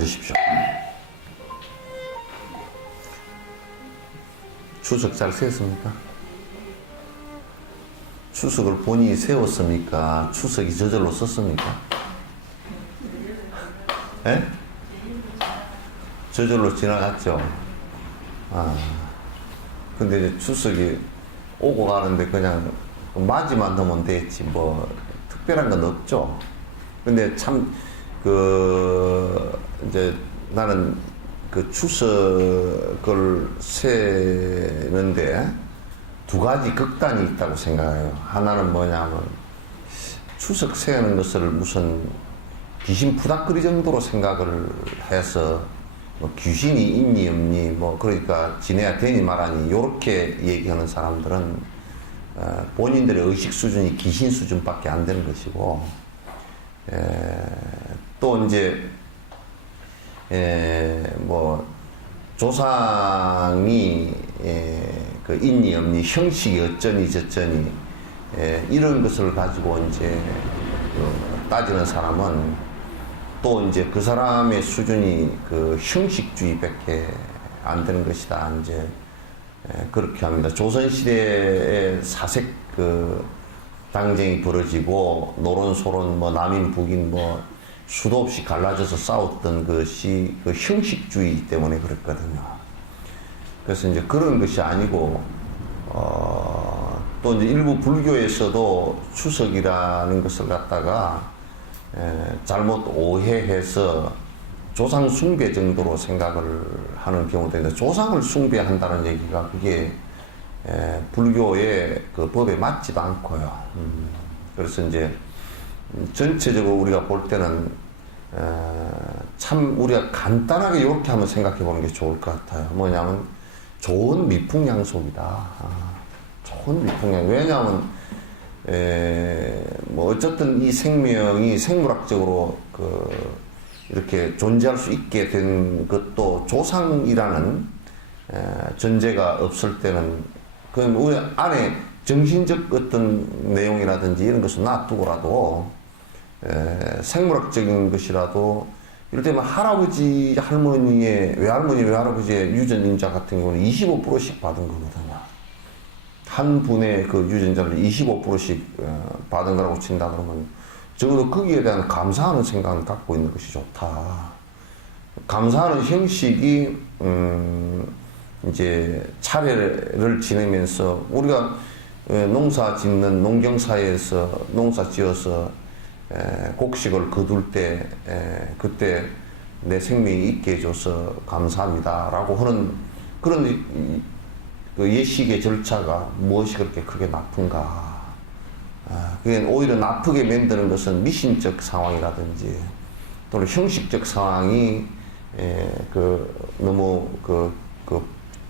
앉으십시오. 추석 잘 세웠습니까? 추석을 본인이 세웠습니까? 추석이 저절로 썼습니까? 예? 저절로 지나갔죠. 근데 이제 추석이 오고 가는데 그냥 맞이만 하면 됐지 뭐 특별한 건 없죠. 근데 참 이제 나는 그 추석을 세는데 두 가지 극단이 있다고 생각해요. 하나는 뭐냐면 추석 세우는 것을 무슨 귀신 푸닥거리 정도로 생각을 해서 뭐 귀신이 있니 없니 뭐 그러니까 지내야 되니 말하니 요렇게 얘기하는 사람들은 본인들의 의식 수준이 귀신 수준밖에 안 되는 것이고 또 이제 뭐 조상이 그 있니 없니 형식이 어쩌니 저쩌니 이런 것을 가지고 이제 따지는 사람은 또 이제 그 사람의 수준이 그 형식주의밖에 안 되는 것이다. 이제 그렇게 합니다. 조선시대에 사색 그 당쟁이 벌어지고 노론소론 뭐 남인 북인 뭐 수도 없이 갈라져서 싸웠던 것이 그 형식주의 때문에 그랬거든요. 그래서 이제 그런 것이 아니고 또 이제 일부 불교에서도 추석이라는 것을 갖다가 잘못 오해해서 조상 숭배 정도로 생각을 하는 경우도 있는데 조상을 숭배한다는 얘기가 그게 불교의 그 법에 맞지도 않고요. 그래서 이제 전체적으로 우리가 볼 때는 참 우리가 간단하게 이렇게 한번 생각해 보는 게 좋을 것 같아요. 뭐냐면 좋은 미풍양속이다. 좋은 미풍양. 왜냐하면 뭐 어쨌든 이 생명이 생물학적으로 이렇게 존재할 수 있게 된 것도 조상이라는 전제가 없을 때는 그럼 우리 안에 정신적 어떤 내용이라든지 이런 것을 놔두고라도 생물학적인 것이라도 이럴 때면 할아버지 할머니의 외할머니 외할아버지의 유전인자 같은 경우는 25%씩 받은 거거든요. 한 분의 그 유전자를 25%씩 받은 거라고 친다 그러면 적어도 거기에 대한 감사하는 생각을 갖고 있는 것이 좋다. 감사하는 형식이 이제 차례를 지내면서 우리가 농사 짓는 농경사회에서 농사 지어서 곡식을 거둘 때 그때 내 생명이 있게 해줘서 감사합니다라고 하는 그런 그 예식의 절차가 무엇이 그렇게 크게 나쁜가? 그게 오히려 나쁘게 만드는 것은 미신적 상황이라든지 또는 형식적 상황이 너무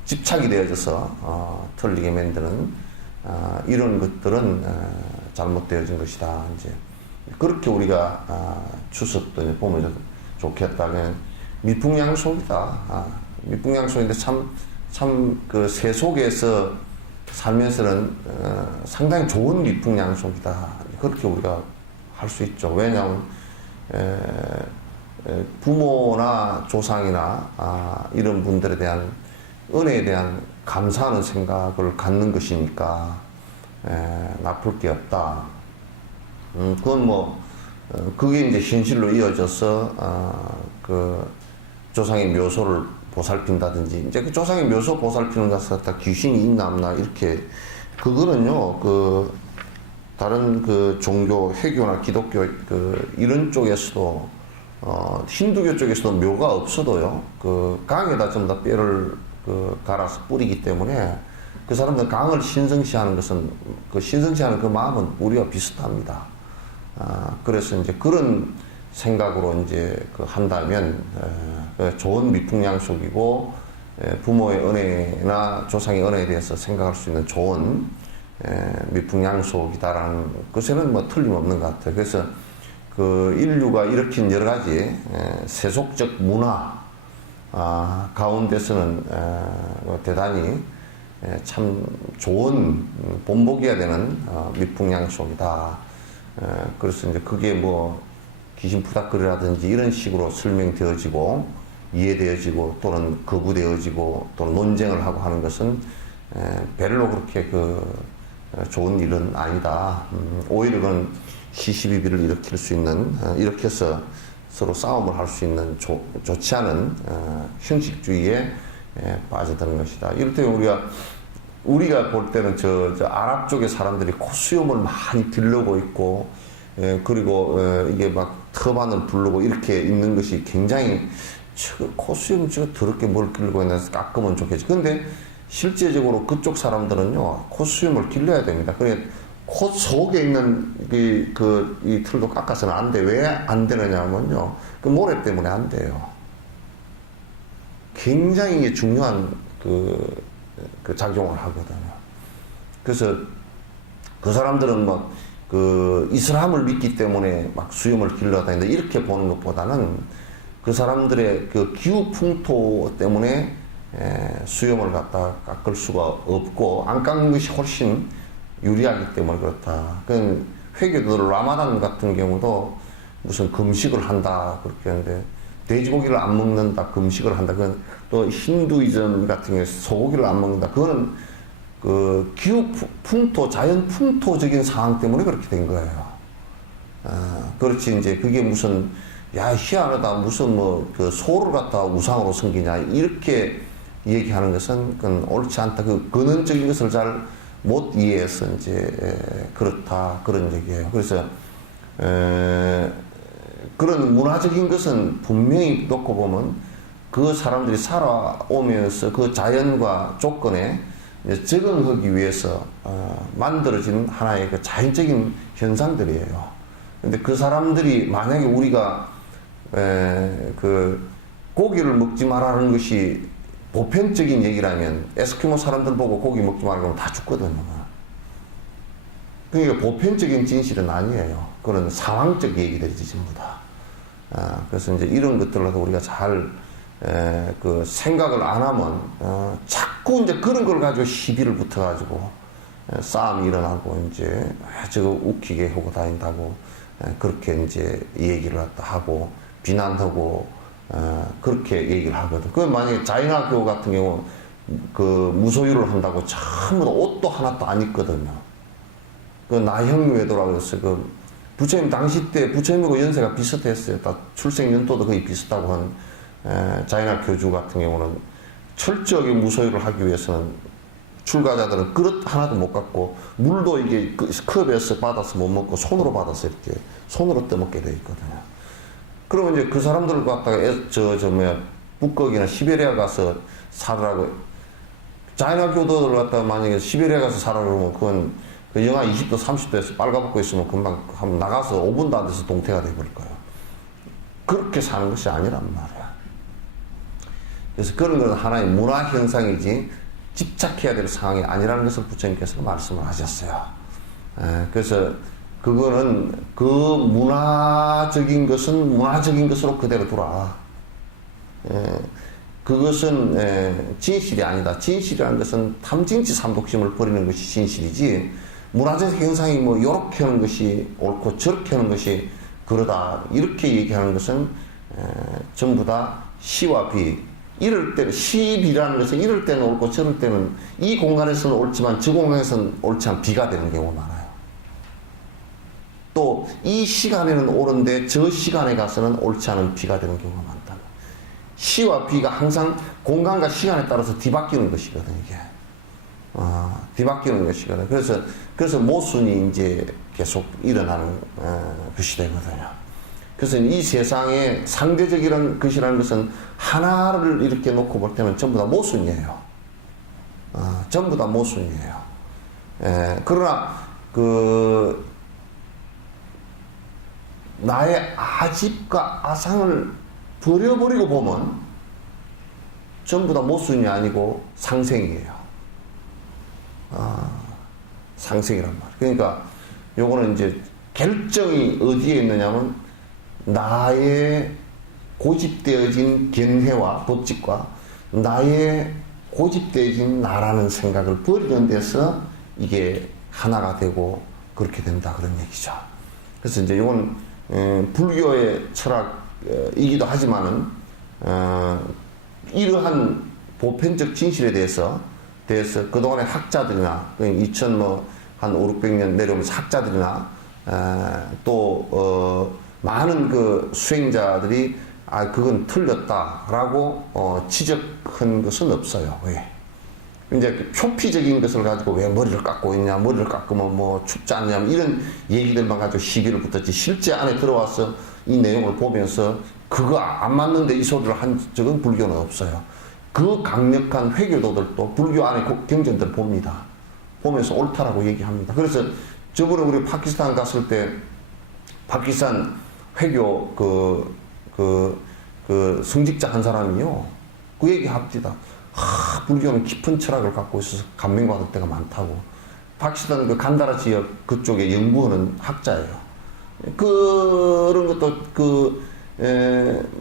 집착이 되어져서 틀리게 만드는 이런 것들은 잘못되어진 것이다. 이제 그렇게 우리가 추석도 보면 좋겠다. 그냥 미풍양속이다. 미풍양속인데 참 그 세속에서 살면서는 상당히 좋은 미풍양속이다. 그렇게 우리가 할 수 있죠. 왜냐하면 부모나 조상이나 이런 분들에 대한 은혜에 대한 감사하는 생각을 갖는 것이니까 나쁠 게 없다. 그건 뭐 그게 이제 현실로 이어져서 그 조상의 묘소를 보살핀다든지 이제 그 조상의 묘소 보살피는 것을 갖다 귀신이 있나 없나 이렇게 그거는요 그 다른 그 종교 회교나 기독교 그 이런 쪽에서도 힌두교 쪽에서도 묘가 없어도요 그 강에다 전부 다 뼈를 갈아서 뿌리기 때문에 그 사람들 강을 신성시하는 것은 그 신성시하는 그 마음은 우리가 비슷합니다. 그래서 이제 그런 생각으로 이제 한다면 좋은 미풍양속이고 부모의 은혜나 조상의 은혜에 대해서 생각할 수 있는 좋은 미풍양속이다라는 것에는 뭐 틀림없는 것 같아요. 그래서 그 인류가 일으킨 여러 가지 세속적 문화 가운데서는 대단히 참 좋은 본보기가 되는 미풍양속이다. 그래서 이제 그게 뭐 귀신 푸닥거리라든지 이런 식으로 설명되어지고 이해되어지고 또는 거부되어지고 또는 논쟁을 하고 하는 것은 별로 그렇게 좋은 일은 아니다. 오히려 그건 시시비비를 일으킬 수 있는, 일으켜서 서로 싸움을 할 수 있는 좋지 않은 형식주의에 빠져드는 것이다. 이럴 때 우리가 볼 때는 저 아랍 쪽의 사람들이 코수염을 많이 기르고 있고, 그리고 이게 막 터반을 부르고 이렇게 있는 것이 굉장히 코수염 더럽게 뭘 기르고 있나 해서 깎으면 좋겠지. 근데 실제적으로 그쪽 사람들은요, 콧수염을 길러야 됩니다. 그래, 콧 속에 있는 이 틀도 깎아서는 안 돼. 왜 안 되느냐면요, 그 모래 때문에 안 돼요. 굉장히 중요한 그 작용을 하거든요. 그래서 그 사람들은 이슬람을 믿기 때문에 막 수염을 길러 다닌다 이렇게 보는 것보다는 그 사람들의 그 기후 풍토 때문에 수염을 갖다 깎을 수가 없고 안 깎는 것이 훨씬 유리하기 때문에 그렇다. 그 회교도들 라마단 같은 경우도 무슨 금식을 한다 그렇게 하는데 돼지고기를 안 먹는다 금식을 한다. 그건 또 힌두이즘 같은 경우에 소고기를 안 먹는다. 그거는 그 기후 풍토 자연 풍토적인 상황 때문에 그렇게 된 거예요. 그렇지 이제 그게 무슨 야 희한하다 무슨 그 소를 갖다 우상으로 섬기냐 이렇게 얘기하는 것은 그건 옳지 않다. 그 근원적인 것을 잘 못 이해해서 이제 그렇다 그런 얘기예요. 그래서 그런 문화적인 것은 분명히 놓고 보면 그 사람들이 살아오면서 그 자연과 조건에 적응하기 위해서 만들어진 하나의 그 자연적인 현상들이에요. 근데 그 사람들이 만약에 우리가 그 고기를 먹지 말라는 것이 보편적인 얘기라면 에스키모 사람들 보고 고기 먹지 말라고 하면 다 죽거든요. 그러니까 보편적인 진실은 아니에요. 그런 상황적 얘기들이지 전부 다. 그래서 이제 이런 것들로도 우리가 잘 그 생각을 안 하면 자꾸 이제 그런 걸 가지고 시비를 붙어가지고 싸움이 일어나고 이제 저거 웃기게 하고 다닌다고 그렇게 이제 얘기를 하고 비난하고 그렇게 얘기를 하거든. 그 만약에 자인학교 같은 경우 그 무소유를 한다고 전부 다 옷도 하나도 안 입거든요. 그 나형 외도라고 해서 그 부처님 당시 때 부처님하고 연세가 비슷했어요. 다 출생 연도도 거의 비슷하고 한 자인학 교주 같은 경우는 철저하게 무소유를 하기 위해서는 출가자들은 그릇 하나도 못 갖고 물도 이게 컵에서 받아서 못 먹고 손으로 받아서 이렇게 손으로 떠먹게 돼 있거든요. 그러면 이제 그 사람들을 갖다가 북극이나 시베리아 가서 살으라고 자인학 교도들 갖다가 만약에 시베리아 가서 살으라고 그러면 그건 그 영하 20도 30도에서 빨가벗고 있으면 금방 한번 나가서 5분도 안 돼서 동태가 돼버릴 거예요. 그렇게 사는 것이 아니란 말이야. 그래서 그런 건 하나의 문화 현상이지 집착해야 될 상황이 아니라는 것을 부처님께서 말씀을 하셨어요. 그래서 그거는 그 문화적인 것은 문화적인 것으로 그대로 두라. 그것은 진실이 아니다. 진실이라는 것은 탐진치 삼독심을 버리는 것이 진실이지 문화적 현상이 요렇게 하는 것이 옳고 저렇게 하는 것이 그러다 이렇게 얘기하는 것은 전부 다 시와 비. 이럴 때는 시비라는 것은 이럴 때는 옳고 저럴 때는 이 공간에서는 옳지만 저 공간에서는 옳지 않은 비가 되는 경우가 많아요. 또 이 시간에는 옳은데 저 시간에 가서는 옳지 않은 비가 되는 경우가 많다. 시와 비가 항상 공간과 시간에 따라서 뒤바뀌는 것이거든 이게. 뒤바뀌는 것이거든. 그래서 모순이 이제 계속 일어나는 것이 되거든요. 그래서 이 세상에 상대적이라는 것이라는 것은 하나를 이렇게 놓고 볼 때는 전부 다 모순이에요. 전부 다 모순이에요. 그러나 나의 아집과 아상을 버려버리고 보면 전부 다 모순이 아니고 상생이에요. 상생이란 말이에요. 그러니까 요거는 이제 결정이 어디에 있느냐면 나의 고집되어진 견해와 법칙과 나의 고집되어진 나라는 생각을 버리는 데서 이게 하나가 되고 그렇게 된다 그런 얘기죠. 그래서 이제 이건 불교의 철학이기도 하지만은 이러한 보편적 진실에 대해서 그동안의 학자들이나 2000 한 5, 600년 내려오면서 학자들이나 또 많은 그 수행자들이 그건 틀렸다라고 지적한 것은 없어요. 왜? 이제 그 표피적인 것을 가지고 왜 머리를 깎고 있냐, 머리를 깎으면 뭐 춥지 않냐, 이런 얘기들만 가지고 시비를 붙었지, 실제 안에 들어와서 이 내용을 보면서 그거 안 맞는데 이 소리를 한 적은 불교는 없어요. 그 강력한 회교도들도 불교 안에 경전들을 봅니다. 보면서 옳다라고 얘기합니다. 그래서 저번에 우리 파키스탄 갔을 때 파키스탄 회교 그 성직자 한 사람이요, 그 얘기 합디다. 불교는 깊은 철학을 갖고 있어서 감명받을 때가 많다고. 파키스탄 그 간다라 지역 그쪽에 연구하는 학자예요. 그런 것도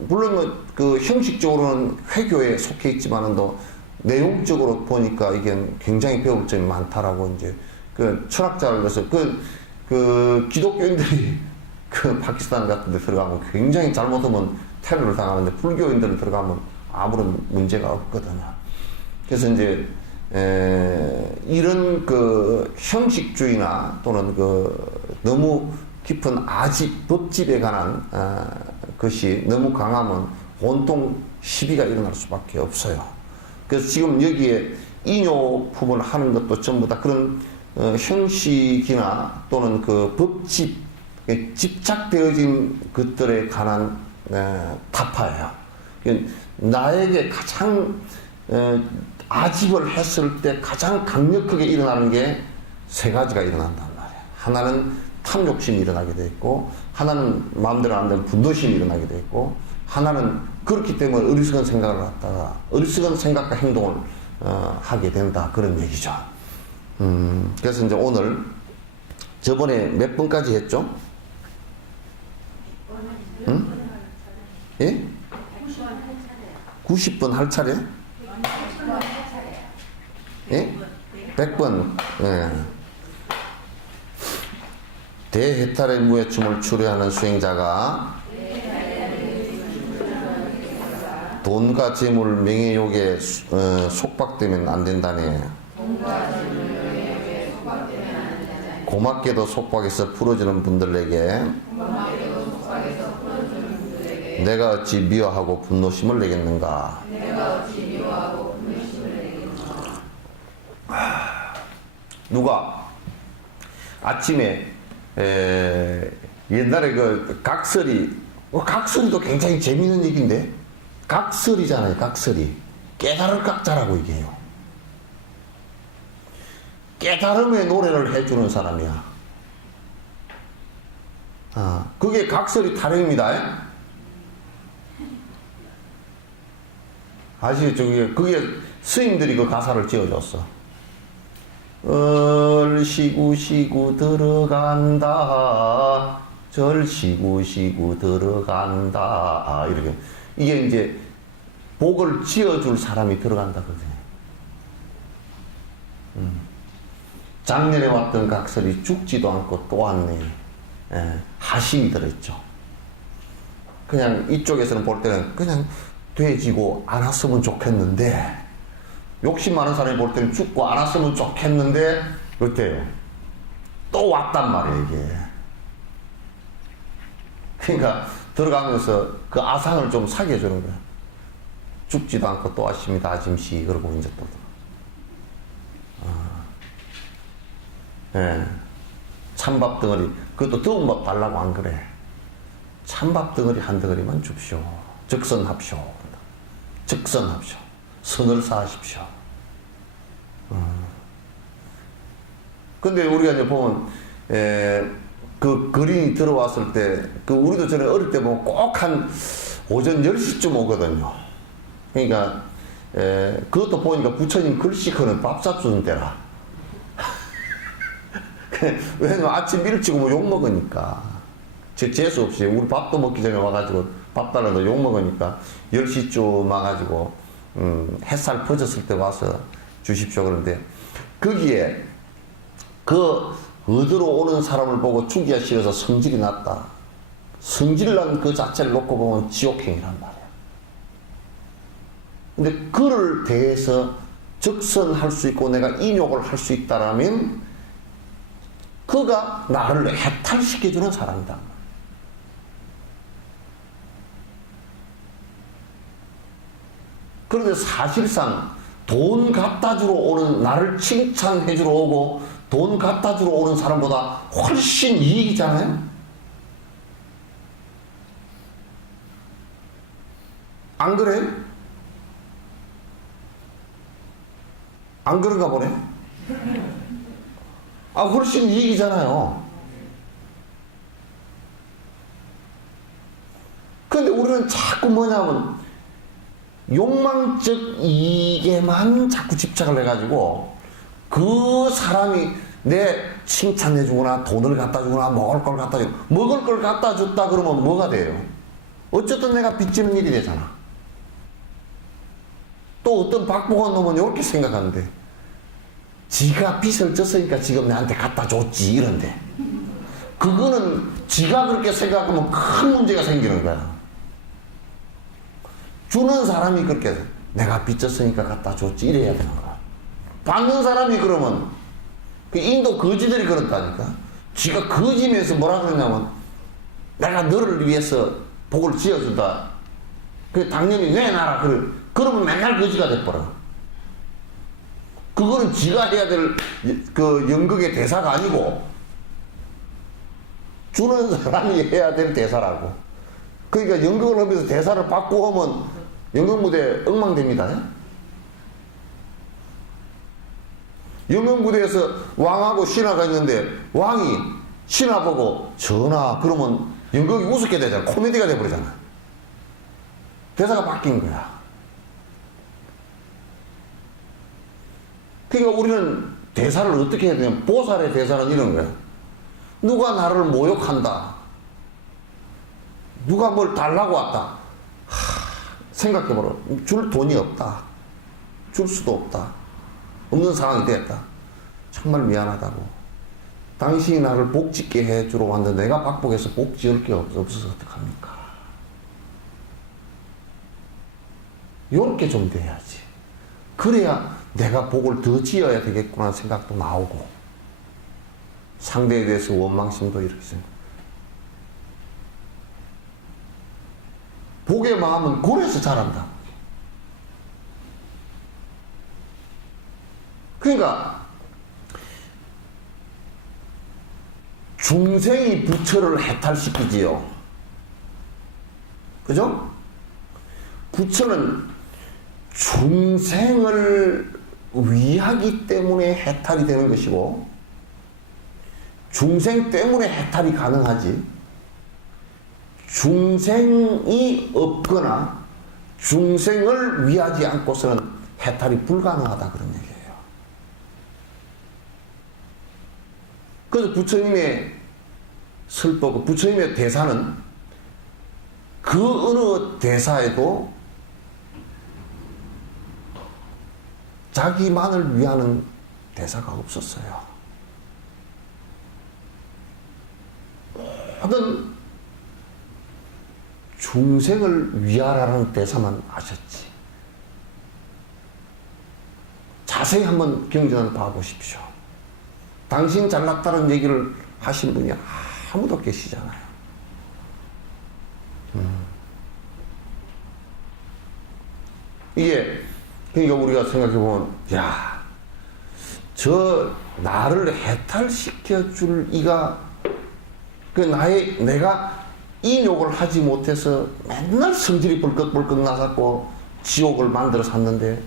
물론 그 형식적으로는 회교에 속해 있지만은도 내용적으로 보니까 이게 굉장히 배울 점이 많다라고 이제 그 철학자로서 그 기독교인들이 그 파키스탄 같은 데 들어가면 굉장히 잘못하면 테러를 당하는데 불교인들 들어가면 아무런 문제가 없거든요. 그래서 이제 이런 그 형식주의나 또는 그 너무 깊은 아집, 법집에 관한 것이 너무 강하면 온통 시비가 일어날 수밖에 없어요. 그래서 지금 여기에 인요품을 하는 것도 전부 다 그런 형식이나 또는 그 법집, 집착되어진 것들에 관한 타파예요. 나에게 가장 아집을 했을 때 가장 강력하게 일어나는 게 세 가지가 일어난단 말이에요. 하나는 탐욕심이 일어나게 돼 있고, 하나는 마음대로 안 되는 분노심이 일어나게 돼 있고, 하나는 그렇기 때문에 어리석은 생각을 갖다가 어리석은 생각과 행동을 하게 된다, 그런 얘기죠. 그래서 이제 오늘 저번에 몇 번까지 했죠? 응? 예? 90번 할 차례? 예? 100번. 예. 대해탈의 무해춤을 추려하는 수행자가 돈과 재물, 명예욕에 속박되면 안 된다네. 고맙게도 속박에서 풀어주는 분들에게 내가 어찌 미워하고 분노심을 내겠는가. 누가 아침에 옛날에 그 각설이도 굉장히 재미있는 얘기인데, 각설이잖아요. 각설이 깨달을 각자라고 얘기해요. 깨달음의 노래를 해주는 사람이야. 그게 각설이 타령입니다. 아시겠죠? 그게 스님들이 그 가사를 지어줬어. 얼시구시구 들어간다, 절시구시구 들어간다, 이렇게. 이게 이제 복을 지어줄 사람이 들어간다 그러죠. 작년에 왔던 각설이 죽지도 않고 또 왔네. 하심이 들어있죠. 그냥 이쪽에서는 볼 때는 그냥 돼지고 안 왔으면 좋겠는데, 욕심 많은 사람이 볼 때는 죽고 안 왔으면 좋겠는데, 어때요? 또 왔단 말이에요, 이게. 그러니까 들어가면서 그 아상을 좀 사게 해주는 거야. 죽지도 않고 또 왔습니다, 아짐씨. 그러고 이제 또. 예. 찬밥 덩어리, 그것도 더운 밥 달라고 안 그래. 찬밥 덩어리 한 덩어리만 줍시오. 적선합시오. 적선합시오. 선을 쌓으십시오. 근데 우리가 이제 보면, 그 거린이 들어왔을 때, 우리도 전에 어릴 때 보면 꼭 한 오전 10시쯤 오거든요. 그러니까, 그것도 보니까 부처님 글씨 크는 밥 사주는 때라. 왜냐면 아침 일찍 오면 욕 먹으니까. 재수 없이. 우리 밥도 먹기 전에 와가지고 밥 달라도 욕 먹으니까 10시쯤 와가지고, 햇살 퍼졌을 때 와서 주십시오. 그런데, 거기에, 얻으러 오는 사람을 보고 죽이야 싫어서 성질이 났다. 성질난 그 자체를 놓고 보면 지옥행이란 말이야. 근데 그를 대해서 적선할 수 있고 내가 인욕을 할 수 있다라면 그가 나를 해탈시켜주는 사람이다. 그런데 사실상 돈 갖다 주러 오는, 나를 칭찬해 주러 오고 돈 갖다 주러 오는 사람보다 훨씬 이익이잖아요? 안 그래요? 안 그런가 보네? 훨씬 이익이잖아요. 근데 우리는 자꾸 뭐냐면 욕망적 이익에만 자꾸 집착을 해가지고 그 사람이 내 칭찬해주거나 돈을 갖다 주거나 먹을 걸 갖다 주고, 먹을 걸 갖다 줬다 그러면 뭐가 돼요? 어쨌든 내가 빚지는 일이 되잖아. 또 어떤 박복한 놈은 이렇게 생각하는데, 지가 빚을 졌으니까 지금 내한테 갖다 줬지 이런데, 그거는 지가 그렇게 생각하면 큰 문제가 생기는 거야. 주는 사람이 그렇게 내가 빚졌으니까 갖다 줬지 이래야 되는 거야. 받는 사람이 그러면, 그 인도 거지들이 그렇다니까. 지가 거지면서 뭐라 그러냐면 내가 너를 위해서 복을 지어준다. 그 당연히 내놔라. 그러면 맨날 거지가 돼버려. 그거는 지가 해야 될 그 연극의 대사가 아니고 주는 사람이 해야 될 대사라고. 그러니까 연극을 하면서 대사를 받고 하면 연극 무대 엉망됩니다. 연극 무대에서 왕하고 신하가 있는데 왕이 신하 보고 전하 그러면 연극이 우습게 되잖아. 코미디가 돼버리잖아. 대사가 바뀐 거야. 그러니까 우리는 대사를 어떻게 해야 되냐면, 보살의 대사는 이런 거야. 누가 나를 모욕한다, 누가 뭘 달라고 왔다, 생각해보라. 줄 돈이 없다, 줄 수도 없다, 없는 상황이 됐다. 정말 미안하다고. 당신이 나를 복 짓게 해주러 왔는데 내가 박복해서 복 지을 게 없어서 어떡합니까? 요렇게 좀 돼야지. 그래야 내가 복을 더 지어야 되겠구나 생각도 나오고, 상대에 대해서 원망심도 이렇게 생각. 복의 마음은 그래서 자란다. 그러니까 중생이 부처를 해탈시키지요. 그죠? 부처는 중생을 위하기 때문에 해탈이 되는 것이고, 중생 때문에 해탈이 가능하지, 중생이 없거나 중생을 위하지 않고서는 해탈이 불가능하다 그런 얘기예요. 그래서 부처님의 설법, 부처님의 대사는 그 어느 대사에도 자기만을 위하는 대사가 없었어요. 모든 중생을 위하라는 대사만 하셨지. 자세히 한번 경전을 봐보십시오. 당신 잘났다는 얘기를 하신 분이 아무도 계시잖아요. 이게 그러니까 우리가 생각해보면, 야, 저 나를 해탈시켜줄 이가, 내가 인욕을 하지 못해서 맨날 성질이 벌컥벌컥 나갖고 지옥을 만들어 샀는데,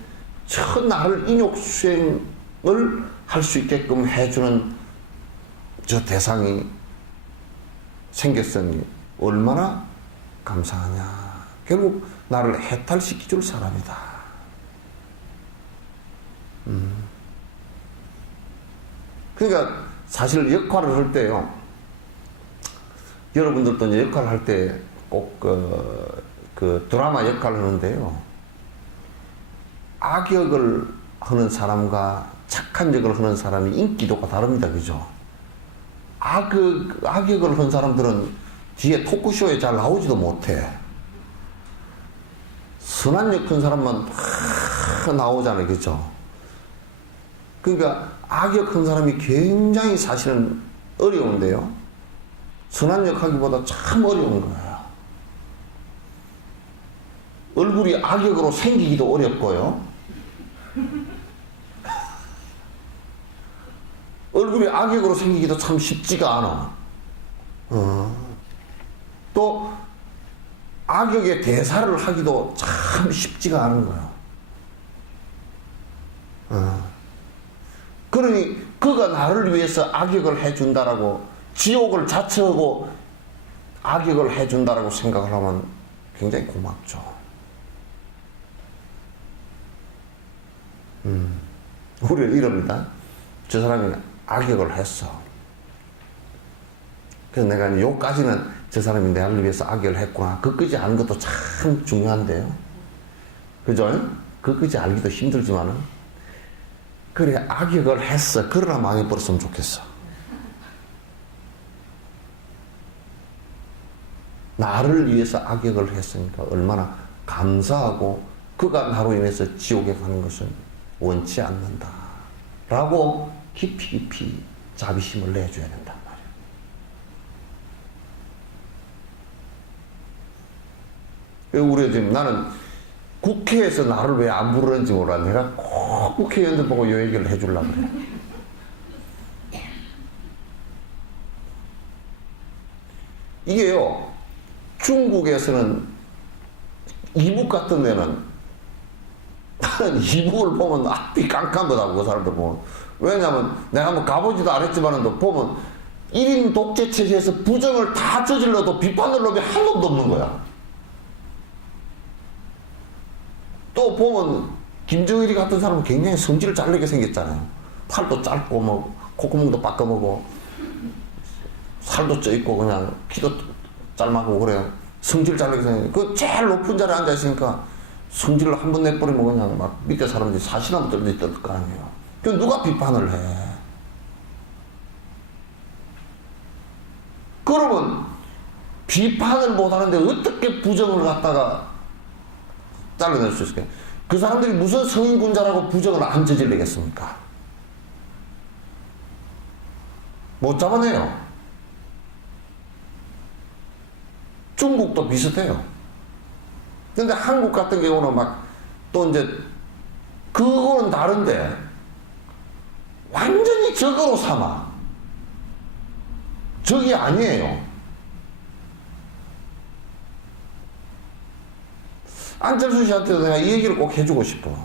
저 나를 인욕 수행을 할 수 있게끔 해주는 저 대상이 생겼으니 얼마나 감사하냐. 결국 나를 해탈시켜줄 사람이다. 그러니까 사실 역할을 할 때요, 여러분들도 이제 역할을 할 때 꼭 그 드라마 역할을 하는데요, 악역을 하는 사람과 착한 역을 하는 사람이 인기도가 다릅니다. 그죠? 악역을 한 사람들은 뒤에 토크쇼에 잘 나오지도 못해. 선한 큰 사람만 막 나오잖아요. 그죠? 그러니까 악역 한 사람이 굉장히 사실은 어려운데요. 선한 역 하기보다 참 어려운 거예요. 얼굴이 악역으로 생기기도 어렵고요. 얼굴이 악역으로 생기기도 참 쉽지가 않아. 또 악역의 대사를 하기도 참 쉽지가 않은 거예요. 그러니 그가 나를 위해서 악역을 해준다라고, 지옥을 자처하고 악역을 해준다라고 생각을 하면 굉장히 고맙죠. 우리는 이럽니다. 저 사람이 악역을 했어. 그래서 내가 요까지는 저 사람이 나를 위해서 악역을 했구나. 그까지 아는 것도 참 중요한데요. 그죠? 그까지 알기도 힘들지만은, 그래, 악역을 했어. 그러나 망해버렸으면 좋겠어. 나를 위해서 악역을 했으니까 얼마나 감사하고, 그가 나로 인해서 지옥에 가는 것을 원치 않는다 라고 깊이 자비심을 내줘야 된단 말이에요. 우리 지금 나는 국회에서 나를 왜 안 부르는지 몰라. 내가 꼭 국회의원들 보고 요 얘기를 해주려고 그래. 이게요, 중국에서는 이북 같은 데는 이북을 보면 앞이 깜깜하다고, 그 사람들 보면. 왜냐면 내가 한번 가보지도 않았지만 보면 1인 독재 체제에서 부정을 다 저질러도 비판할 놈이 한 놈도 없는 거야. 또 보면 김정일이 같은 사람은 굉장히 성질을 잘 내게 생겼잖아요. 팔도 짧고 뭐 콧구멍도 빠까먹고 살도 쪄있고 그냥 키도 짧고 그래요. 성질 잘 내게 생겼어요. 그 제일 높은 자리에 앉아있으니까 성질을 한 번 내버리면 그냥 막 밑에 사람들이 사시나무 떨어질 거 아니에요. 그 누가 비판을 해? 그러면 비판을 못하는데 어떻게 부정을 갖다가 잘라낼 수 있을까요? 그 사람들이 무슨 성인군자라고 부정을 안 저질리겠습니까? 못 잡아내요. 중국도 비슷해요. 근데 한국 같은 경우는 막 또 이제 그거는 다른데 완전히 적으로 삼아. 적이 아니에요. 안철수 씨한테도 내가 이 얘기를 꼭 해주고 싶어.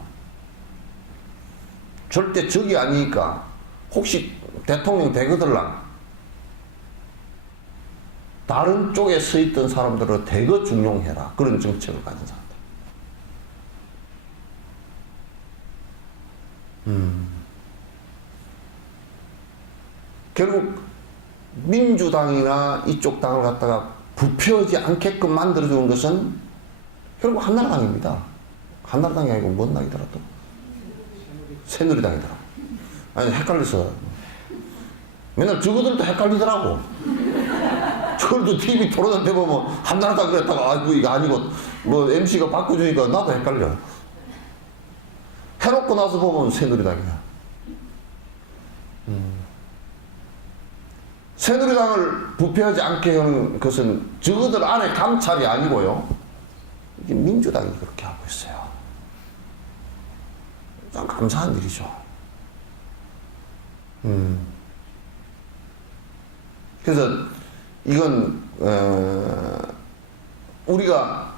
절대 적이 아니니까 혹시 대통령 되거들랑 다른 쪽에 서 있던 사람들을 대거 중용해라. 그런 정책을 가진 사람들. 결국 민주당이나 이쪽 당을 갖다가 부패하지 않게끔 만들어주는 것은 결국 한나라당입니다. 한나라당이 아니고 뭔 당이더라 또? 새누리당이더라. 아니 헷갈려서 맨날 저거들도 헷갈리더라고. 저들도 TV 토론한테 보면 한나라당 그랬다가 아이고 이거 아니고 뭐 MC가 바꿔주니까 나도 헷갈려. 해놓고 나서 보면 새누리당이야. 새누리당을 부패하지 않게 하는 것은 저거들 안에 감찰이 아니고요. 이게 민주당이 그렇게 하고 있어요. 참 감사한 일이죠. 그래서 이건 우리가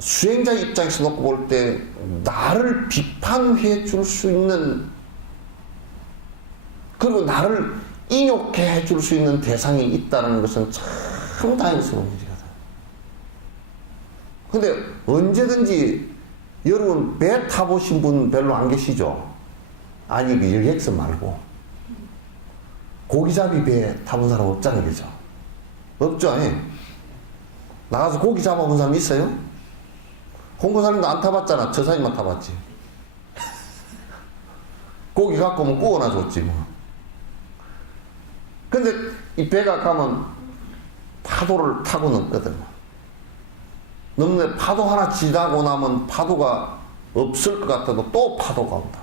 수행자 입장에서 놓고 볼 때 나를 비판해 줄 수 있는, 그리고 나를 인욕해 줄 수 있는 대상이 있다는 것은 참 다행스러운 일이거든. 근데 언제든지 여러분 배 타보신 분 별로 안 계시죠? 아니 그 여객선 말고 고기잡이 배 타본 사람 없잖아요. 그죠? 없죠? 예? 나가서 고기 잡아본 사람 있어요? 홍보사님도 안 타봤잖아. 저사님만 타봤지. 고기 갖고 오면 구워놔 줬지 뭐. 근데 이 배가 가면 파도를 타고 넘거든. 넘는데 파도 하나 지나고 나면 파도가 없을 것 같아도 또 파도가 온다.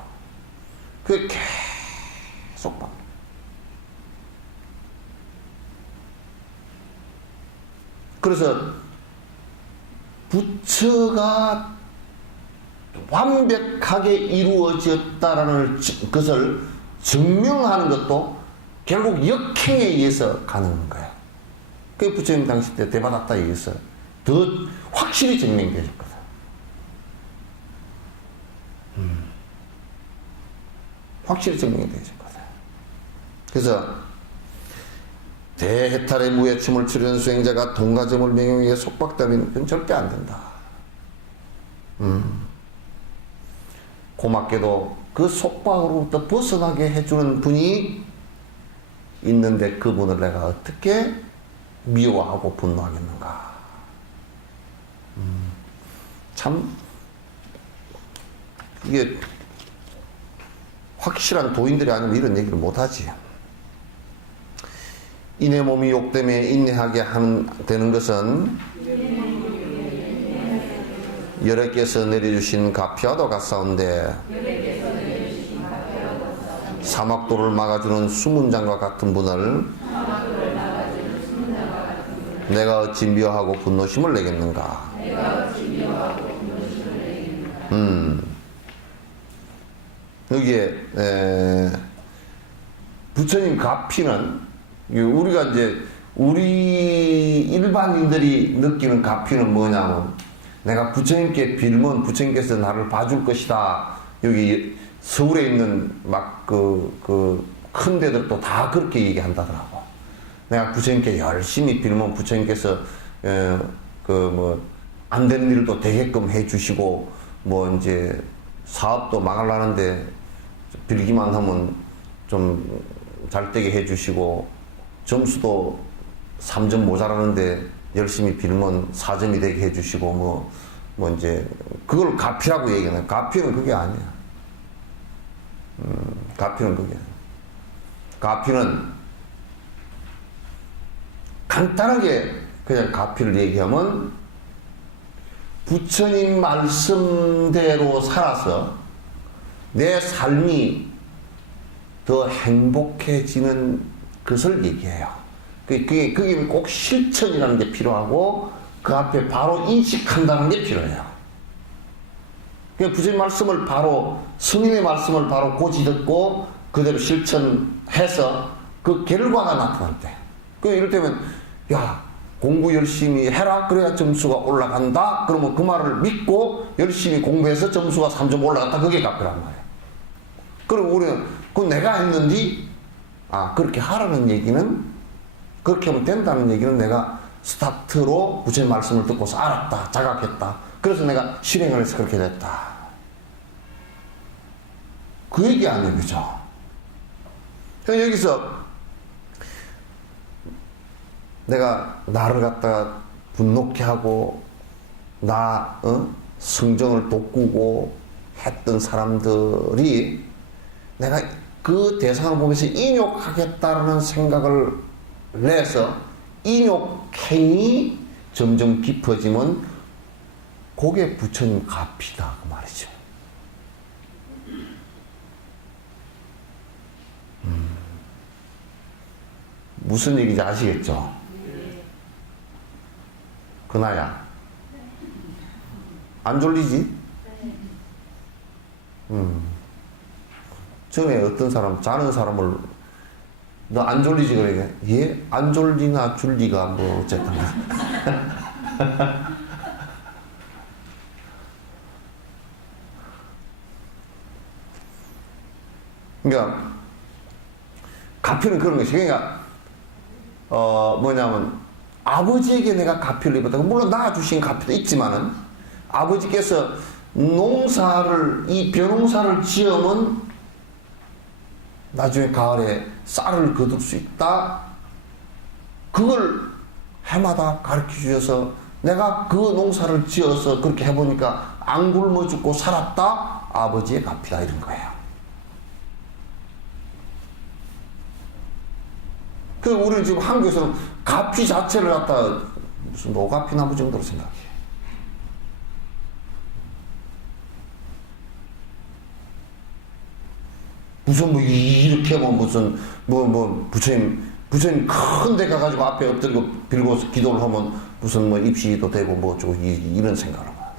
그게 계속 봐. 그래서 부처가 완벽하게 이루어졌다라는 것을 증명하는 것도 결국 역행에 의해서 가능한 거야. 그게 부처님 당시 때 대받았다에 의해서 더 확실히 증명되었거든. 확실히 증명되었거든. 그래서 대해탈의 무해춤을 추려는 수행자가 동가점을 명용하게 속박다면 그건 절대 안 된다. 고맙게도 그 속박으로부터 벗어나게 해주는 분이 있는데 그분을 내가 어떻게 미워하고 분노하겠는가. 참 이게 확실한 도인들이 아니면 이런 얘기를 못하지. 이내 몸이 욕 때문에 인내하게 되는 것은 여러께서 내려주신 가피와도 같사온데 사막도를 막아주는 수문장과 같은 분을 내가 어찌 미워하고 분노심을 내겠는가. 여기에 부처님 가피는 우리가 이제 우리 일반인들이 느끼는 가피는 뭐냐면 내가 부처님께 빌면 부처님께서 나를 봐줄 것이다. 여기 서울에 있는 막 큰 데들도 다 그렇게 얘기한다더라고. 내가 부처님께 열심히 빌면 부처님께서 안 되는 일도 되게끔 해주시고 뭐 이제 사업도 망하려는데 빌기만 하면 좀 잘 되게 해주시고 점수도 3점 모자라는데 열심히 빌면 4점이 되게 해주시고 뭐 이제 그걸 가피라고 얘기하는. 가피는 그게 아니야. 가피는 그게 아니야. 가피는 간단하게 그냥 가피를 얘기하면 부처님 말씀대로 살아서 내 삶이 더 행복해지는 것을 얘기해요. 그게 꼭 실천이라는 게 필요하고 그 앞에 바로 인식한다는 게 필요해요. 그냥 부처님 말씀을 바로 스님의 말씀을 바로 고지 듣고 그대로 실천해서 그 결과가 나타날 때. 이를테면 야 공부 열심히 해라 그래야 점수가 올라간다. 그러면 그 말을 믿고 열심히 공부해서 점수가 3점 올라갔다. 그게 가피란 말이에요. 그럼 우리는 그 내가 했는데 그렇게 하라는 얘기는 그렇게 하면 된다는 얘기는 내가 스타트로 부처님 말씀을 듣고서 알았다. 자각했다. 그래서 내가 실행을 해서 그렇게 됐다. 그 얘기 아니에요. 그죠? 여기서 내가 나를 갖다가 분노케 하고 성정을 돋구고 했던 사람들이 내가 그 대상을 보면서 인욕하겠다라는 생각을 내서 인욕행이 점점 깊어지면 그게 부처님 가피다 그 말이죠. 무슨 얘기인지 아시겠죠? 그나야 안 졸리지? 전에 어떤 사람 자는 사람을 너 안 졸리지 그래? 예? 안 졸리나 줄리가 뭐 어쨌든 그러니까 가피는 그런 것이 그러니까 뭐냐면 아버지에게 내가 가피를 입었다. 물론 낳아주신 가피도 있지만은 아버지께서 이 벼농사를 지으면 나중에 가을에 쌀을 거둘 수 있다. 그걸 해마다 가르쳐 주셔서 내가 그 농사를 지어서 그렇게 해보니까 안 굶어 죽고 살았다. 아버지의 가피다 이런 거예요. 우리는 지금 한국에서는 가피 자체를 갖다 무슨 노가피 나무 정도로 생각해. 무슨 뭐 이렇게 뭐 무슨 부처님 큰 데 가가지고 앞에 엎드리고 빌고 기도를 하면 무슨 뭐 입시도 되고 뭐 어쩌고 이런 생각을 합니다.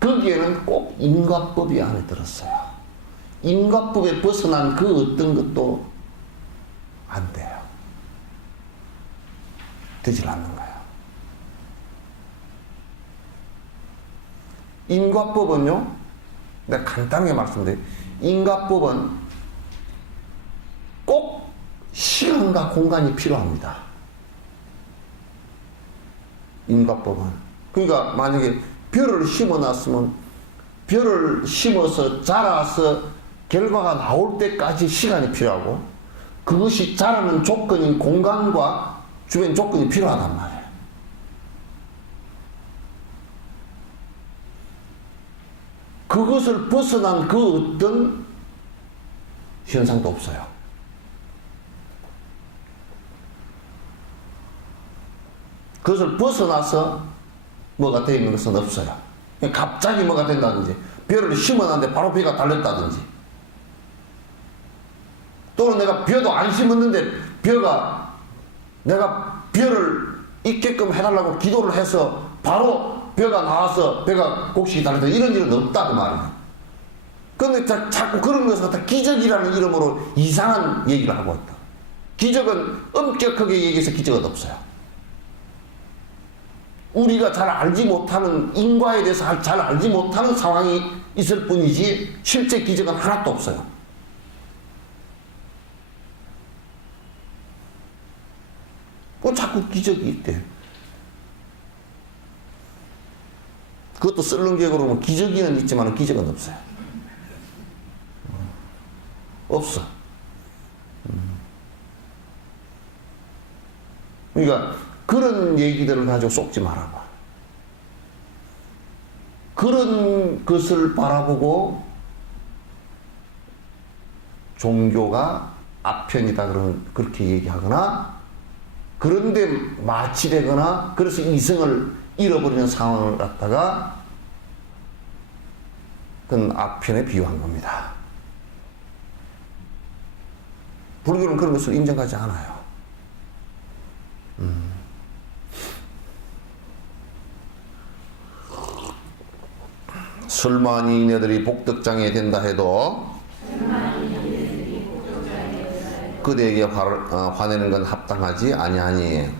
거기에는 꼭 인과법이 안에 들었어요. 인과법에 벗어난 그 어떤 것도 안 돼요. 되질 않는 거예요. 인과법은요, 내가 간단하게 말씀드려요. 인과법은 꼭 시간과 공간이 필요합니다. 인과법은. 그러니까 만약에 벼를 심어놨으면 벼를 심어서 자라서 결과가 나올 때까지 시간이 필요하고 그것이 자라는 조건인 공간과 주변 조건이 필요하단 말이에요. 그것을 벗어난 그 어떤 현상도 없어요. 그것을 벗어나서 뭐가 되는 것은 없어요. 갑자기 뭐가 된다든지, 벼를 심어놨는데 바로 벼가 달렸다든지, 또는 내가 벼도 안 심었는데 내가 벼를 있게끔 해달라고 기도를 해서 바로 벼가 나와서 벼가 곡식이 달렸다, 이런 일은 없다고 말이에요. 그런데 자꾸 그런 것을 갖다 기적이라는 이름으로 이상한 얘기를 하고 있다. 기적은 엄격하게 얘기해서 기적은 없어요. 우리가 잘 알지 못하는, 인과에 대해서 잘 알지 못하는 상황이 있을 뿐이지 실제 기적은 하나도 없어요. 뭐 자꾸 기적이 있대. 그것도 썰렁개그로 보면 기적이는 있지만 기적은 없어요. 없어. 그러니까 그런 얘기들을 가지고 쏙지 말아봐. 그런 것을 바라보고 종교가 아편이다 그렇게 얘기하거나, 그런데 마취되거나 그래서 이성을 잃어버리는 상황을 갖다가 그건 아편에 비유한 겁니다. 불교는 그런 것을 인정하지 않아요. 설마니 너희들이 복덕장에 된다 해도 그대에게 화내는 건 합당하지 아니하니,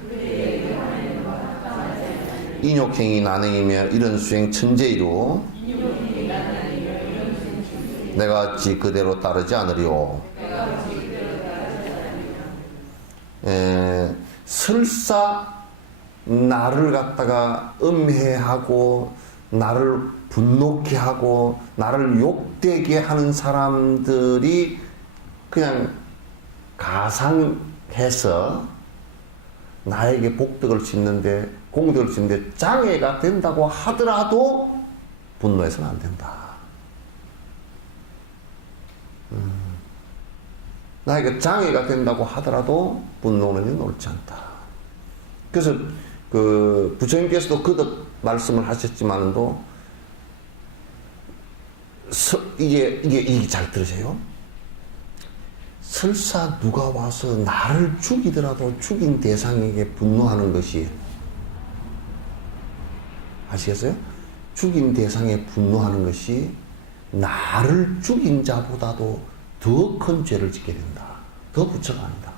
인욕행위 난행이며 이런 수행 천재이로 내가 어찌 그대로 따르지 않으리오. 설사 나를 갖다가 음해하고 나를 분노케 하고 나를 욕되게 하는 사람들이 그냥 가상해서 나에게 복덕을 짓는데, 공덕을 짓는데 장애가 된다고 하더라도 분노해서는 안 된다. 나에게 장애가 된다고 하더라도 분노는 옳지 않다. 그래서 그 부처님께서도 거듭 말씀을 하셨지만도 이게 잘 들으세요. 설사 누가 와서 나를 죽이더라도 죽인 대상에게 분노하는 것이, 아시겠어요? 죽인 대상에 분노하는 것이 나를 죽인 자보다도 더 큰 죄를 짓게 된다. 더 부처가 아니다.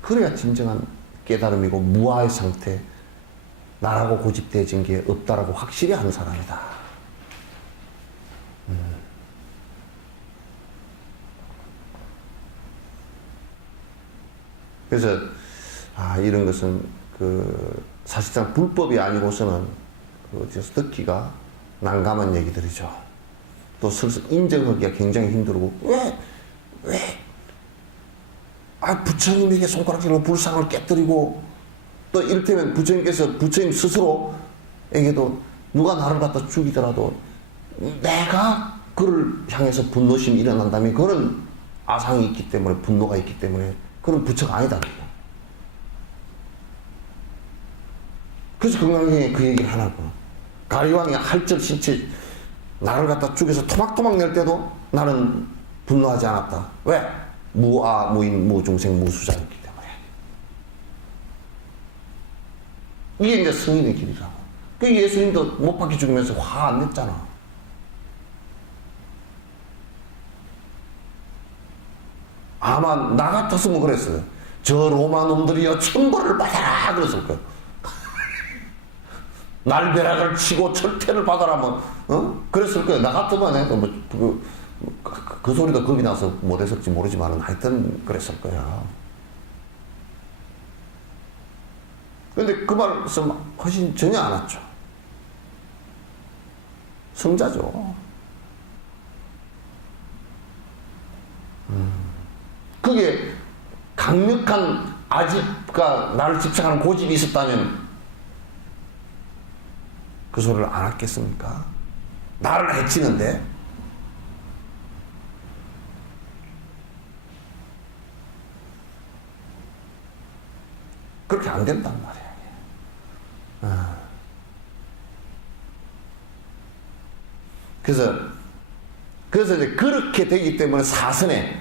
그래야 진정한 깨달음이고 무아의 상태, 나라고 고집되어진 게 없다라고 확실히 하는 사람이다. 그래서 이런 것은 사실상 불법이 아니고서는 어디서 듣기가 난감한 얘기들이죠. 또 슬슬 인정하기가 굉장히 힘들고, 왜 부처님에게 손가락질로 불상을 깨뜨리고, 또 이를테면 부처님께서 부처님 스스로에게도 누가 나를 갖다 죽이더라도 내가 그를 향해서 분노심이 일어난다면 그런 아상이 있기 때문에, 분노가 있기 때문에 그런 부처가 아니다. 그래서 금강경에 그 얘기를 하라고. 가리왕이 할절 신체 나를 갖다 죽여서 토막토막 낼 때도 나는 분노하지 않았다. 왜? 무아, 무인, 무중생, 무수자였기 때문에. 이게 이제 승인의 길이라고. 그 예수님도 못 박혀 죽으면서 화 안 냈잖아. 아마 나 같았으면 그랬어요. 저 로마 놈들이여 천벌을 받아라 그랬을 거예요. 날벼락을 치고 철퇴를 받아라면 그랬을 거예요. 나 같으면 그 소리도 겁이 나서 못했을지 모르지만 하여튼 그랬을 거야. 근데 그 말씀 훨씬 전혀 안 왔죠. 성자죠. 그게 강력한 아집과 나를 집착하는 고집이 있었다면 그 소리를 안 했겠습니까? 나를 해치는데. 그렇게 안 된단 말이야. 그래서 이제 그렇게 되기 때문에 사선에,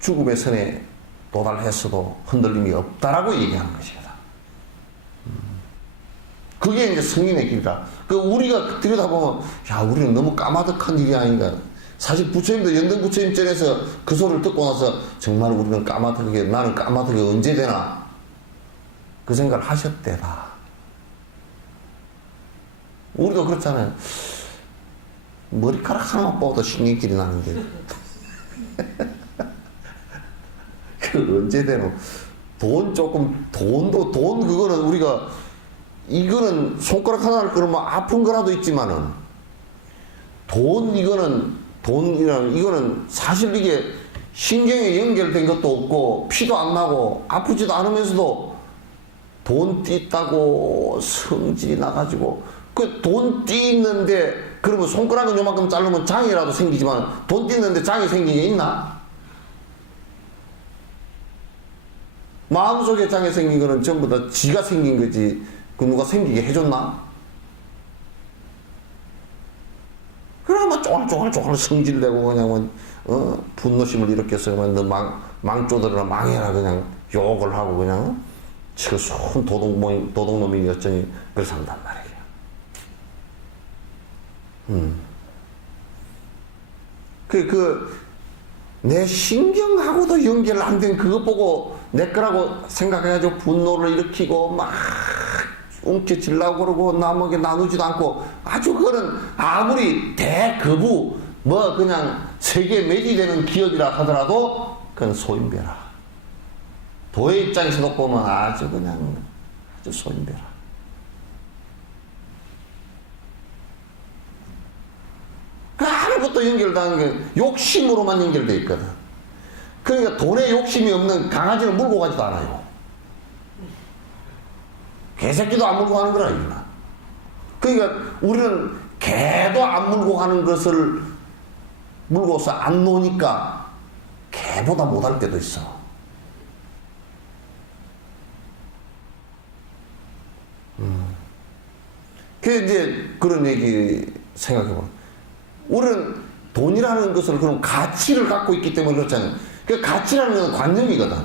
죽음의 선에 도달했어도 흔들림이 없다라고 얘기하는 것이다. 그게 이제 승인의 길이라. 우리가 들여다보면, 야, 우리는 너무 까마득한 일이 아닌가. 사실 부처님도 연등 부처님 전에서 그 소리를 듣고 나서 정말 우리는 까마득하게, 나는 까마득하게 언제 되나? 그 생각을 하셨대다. 우리도 그렇잖아요. 머리카락 하나만 뽑아도 신경질이 나는데. 그 언제 되노? 돈 그거는 우리가, 이거는 손가락 하나를 그러면 아픈 거라도 있지만은, 이거는 사실 이게 신경에 연결된 것도 없고, 피도 안 나고, 아프지도 않으면서도 돈 띠다고 성질이 나가지고, 그 돈 띠는데, 그러면 손가락은 요만큼 자르면 장이라도 생기지만, 돈 띠는데 장이 생긴 게 있나? 마음속에 장이 생긴 거는 전부 다 지가 생긴 거지, 그 누가 생기게 해줬나? 그러면 쪼글쪼글 성질내고 그냥 분노심을 일으켰어. 너 망조들이나 망해라 그냥 욕을 하고 그냥 지금 손 도둑놈이 어쩌니 그걸 산단 말이야. 내 신경하고도 연결 안 된 그것 보고 내 거라고 생각해가지고 분노를 일으키고 막 움켜쥐려고 그러고 남에게 나누지도 않고 아주 그거는 아무리 대거부 그냥 세계 매디되는 기업이라 하더라도 그건 소인배라. 도의 입장에서도 보면 아주 소인배라. 아무것도 연결되는 게 욕심으로만 연결되어 있거든. 그러니까 돈에 욕심이 없는 강아지는 물고 가지도 않아요. 개새끼도 안 물고 가는 거라 이거나. 그러니까 우리는 개도 안 물고 가는 것을 물고서 안 노니까 개보다 못할 때도 있어. 그 이제 그런 얘기 생각해봐. 우리는 돈이라는 것을 그럼 가치를 갖고 있기 때문에 그렇잖아요. 그 가치라는 것은 관념이거든.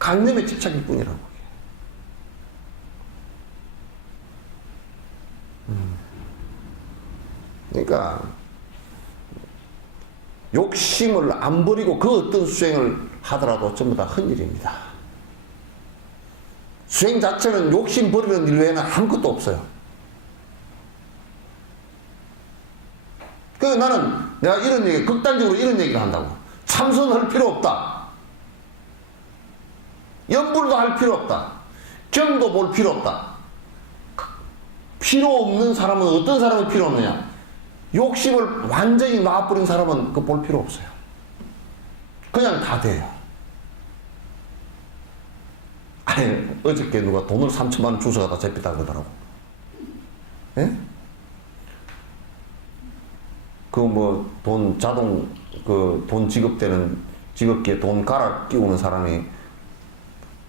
관념의 집착일 뿐이라고. 그러니까 욕심을 안 버리고 그 어떤 수행을 하더라도 전부 다 헛일입니다. 수행 자체는 욕심 버리는 일 외에는 아무것도 없어요. 그래서 나는 내가 이런 얘기, 극단적으로 이런 얘기를 한다고. 참선할 필요 없다. 염불도 할 필요 없다. 경도 볼 필요 없다. 필요 없는 사람은 어떤 사람이 필요 없느냐? 욕심을 완전히 놔버린 사람은 그거 볼 필요 없어요. 그냥 다 돼요. 아니, 어저께 누가 돈을 3천만 원 주워가다 잡혔다고 그러더라고. 예? 그 뭐 돈 자동 그 돈 지급되는 지급기에 돈 갈아 끼우는 사람이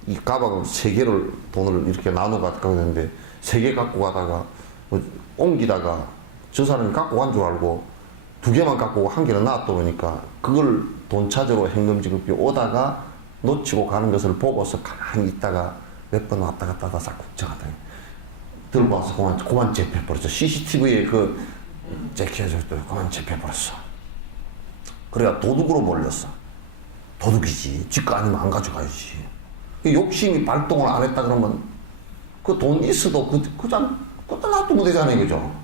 이 가방 3개를 돈을 이렇게 나눠 갖고 있는데 3개 갖고 가다가 뭐 옮기다가 저 사람이 갖고 간 줄 알고 2개만 갖고 1개는 놔두니까 그걸 돈 찾으러 현금지급기 오다가 놓치고 가는 것을 보고서 가만히 있다가 몇 번 왔다 갔다 하다 싹 걱정하더니 들고 와서 그만 재패버렸어. CCTV에 그 찍혀졌더니 그만 재패버렸어. 그래야 도둑으로 몰렸어. 도둑이지. 지가 아니면 안 가져가야지. 욕심이 발동을 안 했다 그러면 그 돈 있어도 그냥 놔두면 되잖아요. 그죠?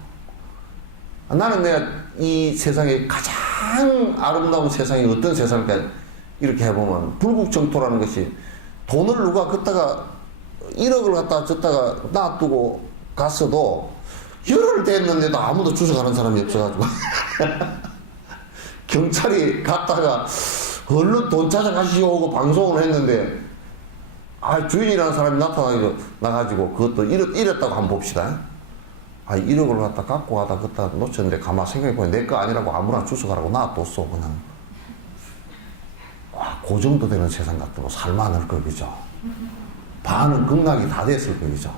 나는 내가 이 세상에 가장 아름다운 세상이 어떤 세상일까 이렇게 해보면 불국정토라는 것이 돈을 누가 걷다가 1억을 갖다 줬다가 놔두고 갔어도 열흘 됐는데도 아무도 주워가는 사람이 없어가지고 경찰이 갔다가 얼른 돈 찾아가시오 하고 방송을 했는데 주인이라는 사람이 나가지고 그것도 이랬다고 한번 봅시다. 1억을 갖다 갖고 가다 걷다 놓쳤는데 가만 생각해보니 내 거 아니라고 아무나 주워가라고 놔뒀어 그냥. 그 정도 되는 세상 같으면 살만할 걸 그죠. 반은 극락이 다 됐을 거 그죠.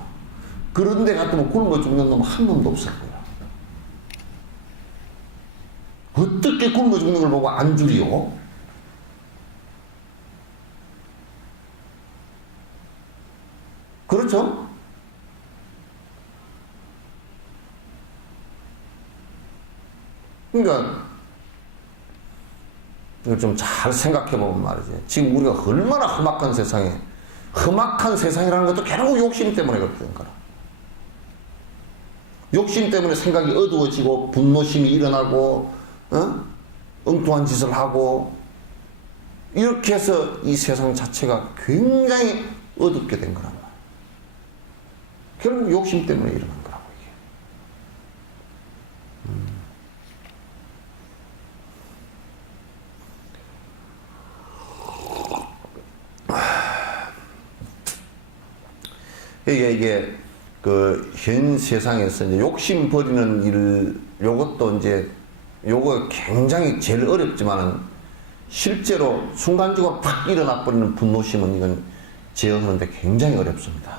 그런데 같으면 굶어 죽는 놈 한 놈도 없을 거야. 어떻게 굶어 죽는 걸 보고 안 줄이요? 그렇죠? 그러니까 이걸 좀 잘 생각해보면 말이지. 지금 우리가 얼마나 험악한 세상에, 험악한 세상이라는 것도 결국 욕심 때문에 그렇게 된 거라. 욕심 때문에 생각이 어두워지고 분노심이 일어나고 엉뚱한 짓을 하고 이렇게 해서 이 세상 자체가 굉장히 어둡게 된 거란 말이야. 결국 욕심 때문에 일어난 거라고 이게 그 현 세상에서 이제 욕심 버리는 일, 요것도 이제 요거 굉장히 제일 어렵지만은 실제로 순간적으로 팍 일어나 버리는 분노심은 이건 제어하는데 굉장히 어렵습니다.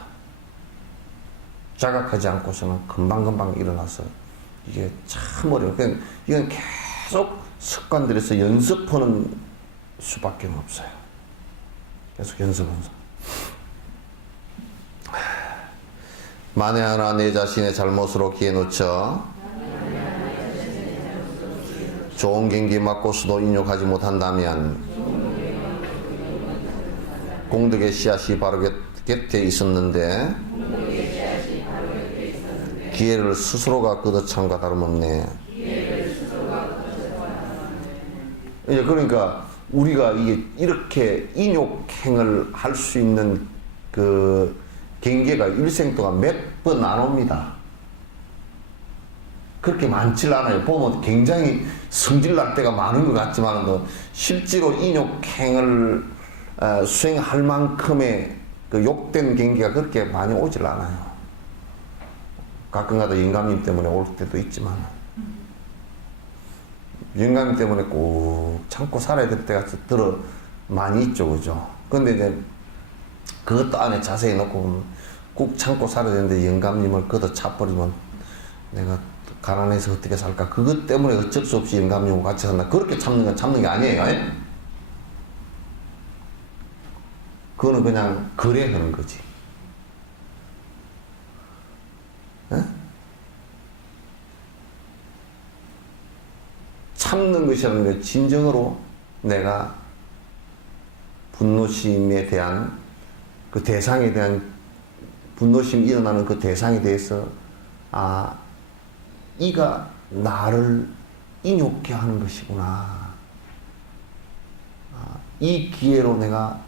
자각하지 않고서는 금방금방 일어나서 이게 참 어려워요. 그러니까 이건 계속 습관들에서 연습하는 수밖에 없어요. 계속 연습하면서. 만에 하나 내 자신의 잘못으로 기회 놓쳐 좋은 경기 맞고서도 인욕하지 못한다면 공덕의 씨앗이 바로 곁에 있었는데 기회를 스스로가 걷어찬과 다름없네. 이제 그러니까 우리가 이렇게 인욕행을 할 수 있는 그 경계가 일생 동안 몇 번 안 옵니다. 그렇게 많질 않아요. 보면 굉장히 성질날 때가 많은 것 같지만 실제로 인욕행을 수행할 만큼의 그 욕된 경계가 그렇게 많이 오질 않아요. 가끔가다 영감님 때문에 올 때도 있지만 영감님 때문에 꼭 참고 살아야 될 때가 들어 많이 있죠. 그죠? 근데 이제 그것도 안에 자세히 놓고 보면 꼭 참고 살아야 되는데 영감님을 걷어 차버리면 내가 가난해서 어떻게 살까? 그것 때문에 어쩔 수 없이 영감님과 같이 산다. 그렇게 참는 건 참는 게 아니에요. 에? 그거는 그냥 거래하는 거지. 에? 참는 것이라는 게 진정으로 내가 분노심에 대한 그 대상에 대한 분노심이 일어나는 그 대상에 대해서 이가 나를 인욕케 하는 것이구나. 이 기회로 내가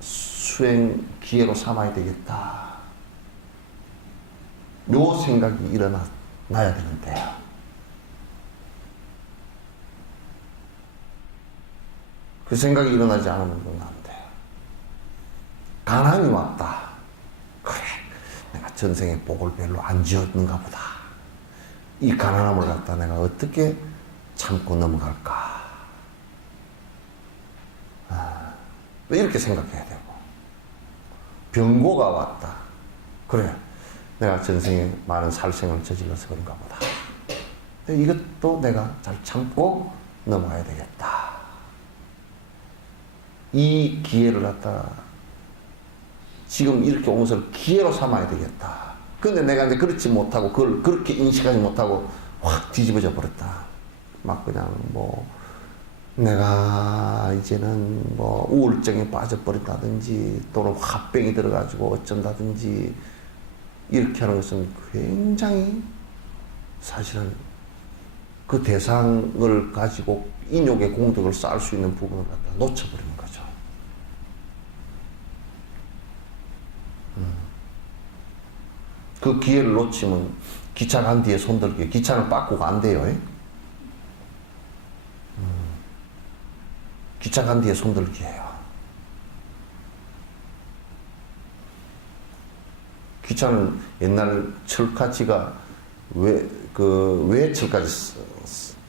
수행 기회로 삼아야 되겠다. 요 생각이 일어나야 되는데요. 그 생각이 일어나지 않으면 그건 안 돼요. 가난이 왔다. 그래, 내가 전생에 복을 별로 안 지었는가 보다. 이 가난함을 갖다 내가 어떻게 참고 넘어갈까? 이렇게 생각해야 되고, 병고가 왔다. 그래, 내가 전생에 많은 살생을 저질러서 그런가 보다. 이것도 내가 잘 참고 넘어가야 되겠다. 이 기회를 갖다가 지금 이렇게 온 것을 기회로 삼아야 되겠다. 근데 내가 이제 그렇지 못하고, 그걸 그렇게 인식하지 못하고 확 뒤집어져 버렸다. 막 그냥 뭐, 내가 이제는 뭐 우울증에 빠져버린다든지, 또는 화병이 들어가지고 어쩐다든지, 이렇게 하는 것은 굉장히 사실은 그 대상을 가지고 인욕의 공덕을 쌓을 수 있는 부분을 갖다 놓쳐버리는 거죠. 그 기회를 놓치면 기차 간 뒤에 손들기, 기차는 빠꾸가 안 돼요. 기차 간 뒤에 손들기예요. 기차는 옛날 철카치가 외철까지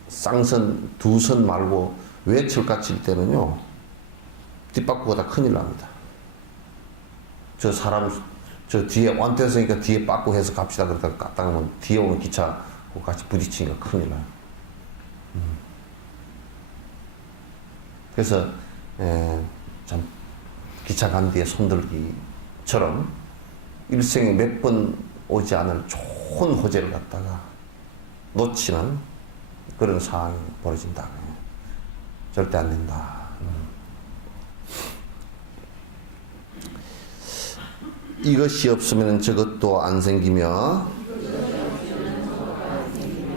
쌍선 두 선 말고 외철까칠 때는요, 뒷바꾸가 다 큰일 납니다. 저 사람 저 뒤에 완퇴했으니까 뒤에 빠꾸 해서 갑시다 그러다가 갔다가면 뒤에 오는 기차하고 같이 부딪히니까 큰일 나요. 그래서 참 기차 간 뒤에 손들기처럼 일생에 몇 번 오지 않을 좋은 호재를 갖다가 놓치는 그런 상황이 벌어진다. 절대 안 된다. 이것이 없으면 저것도 안 생기며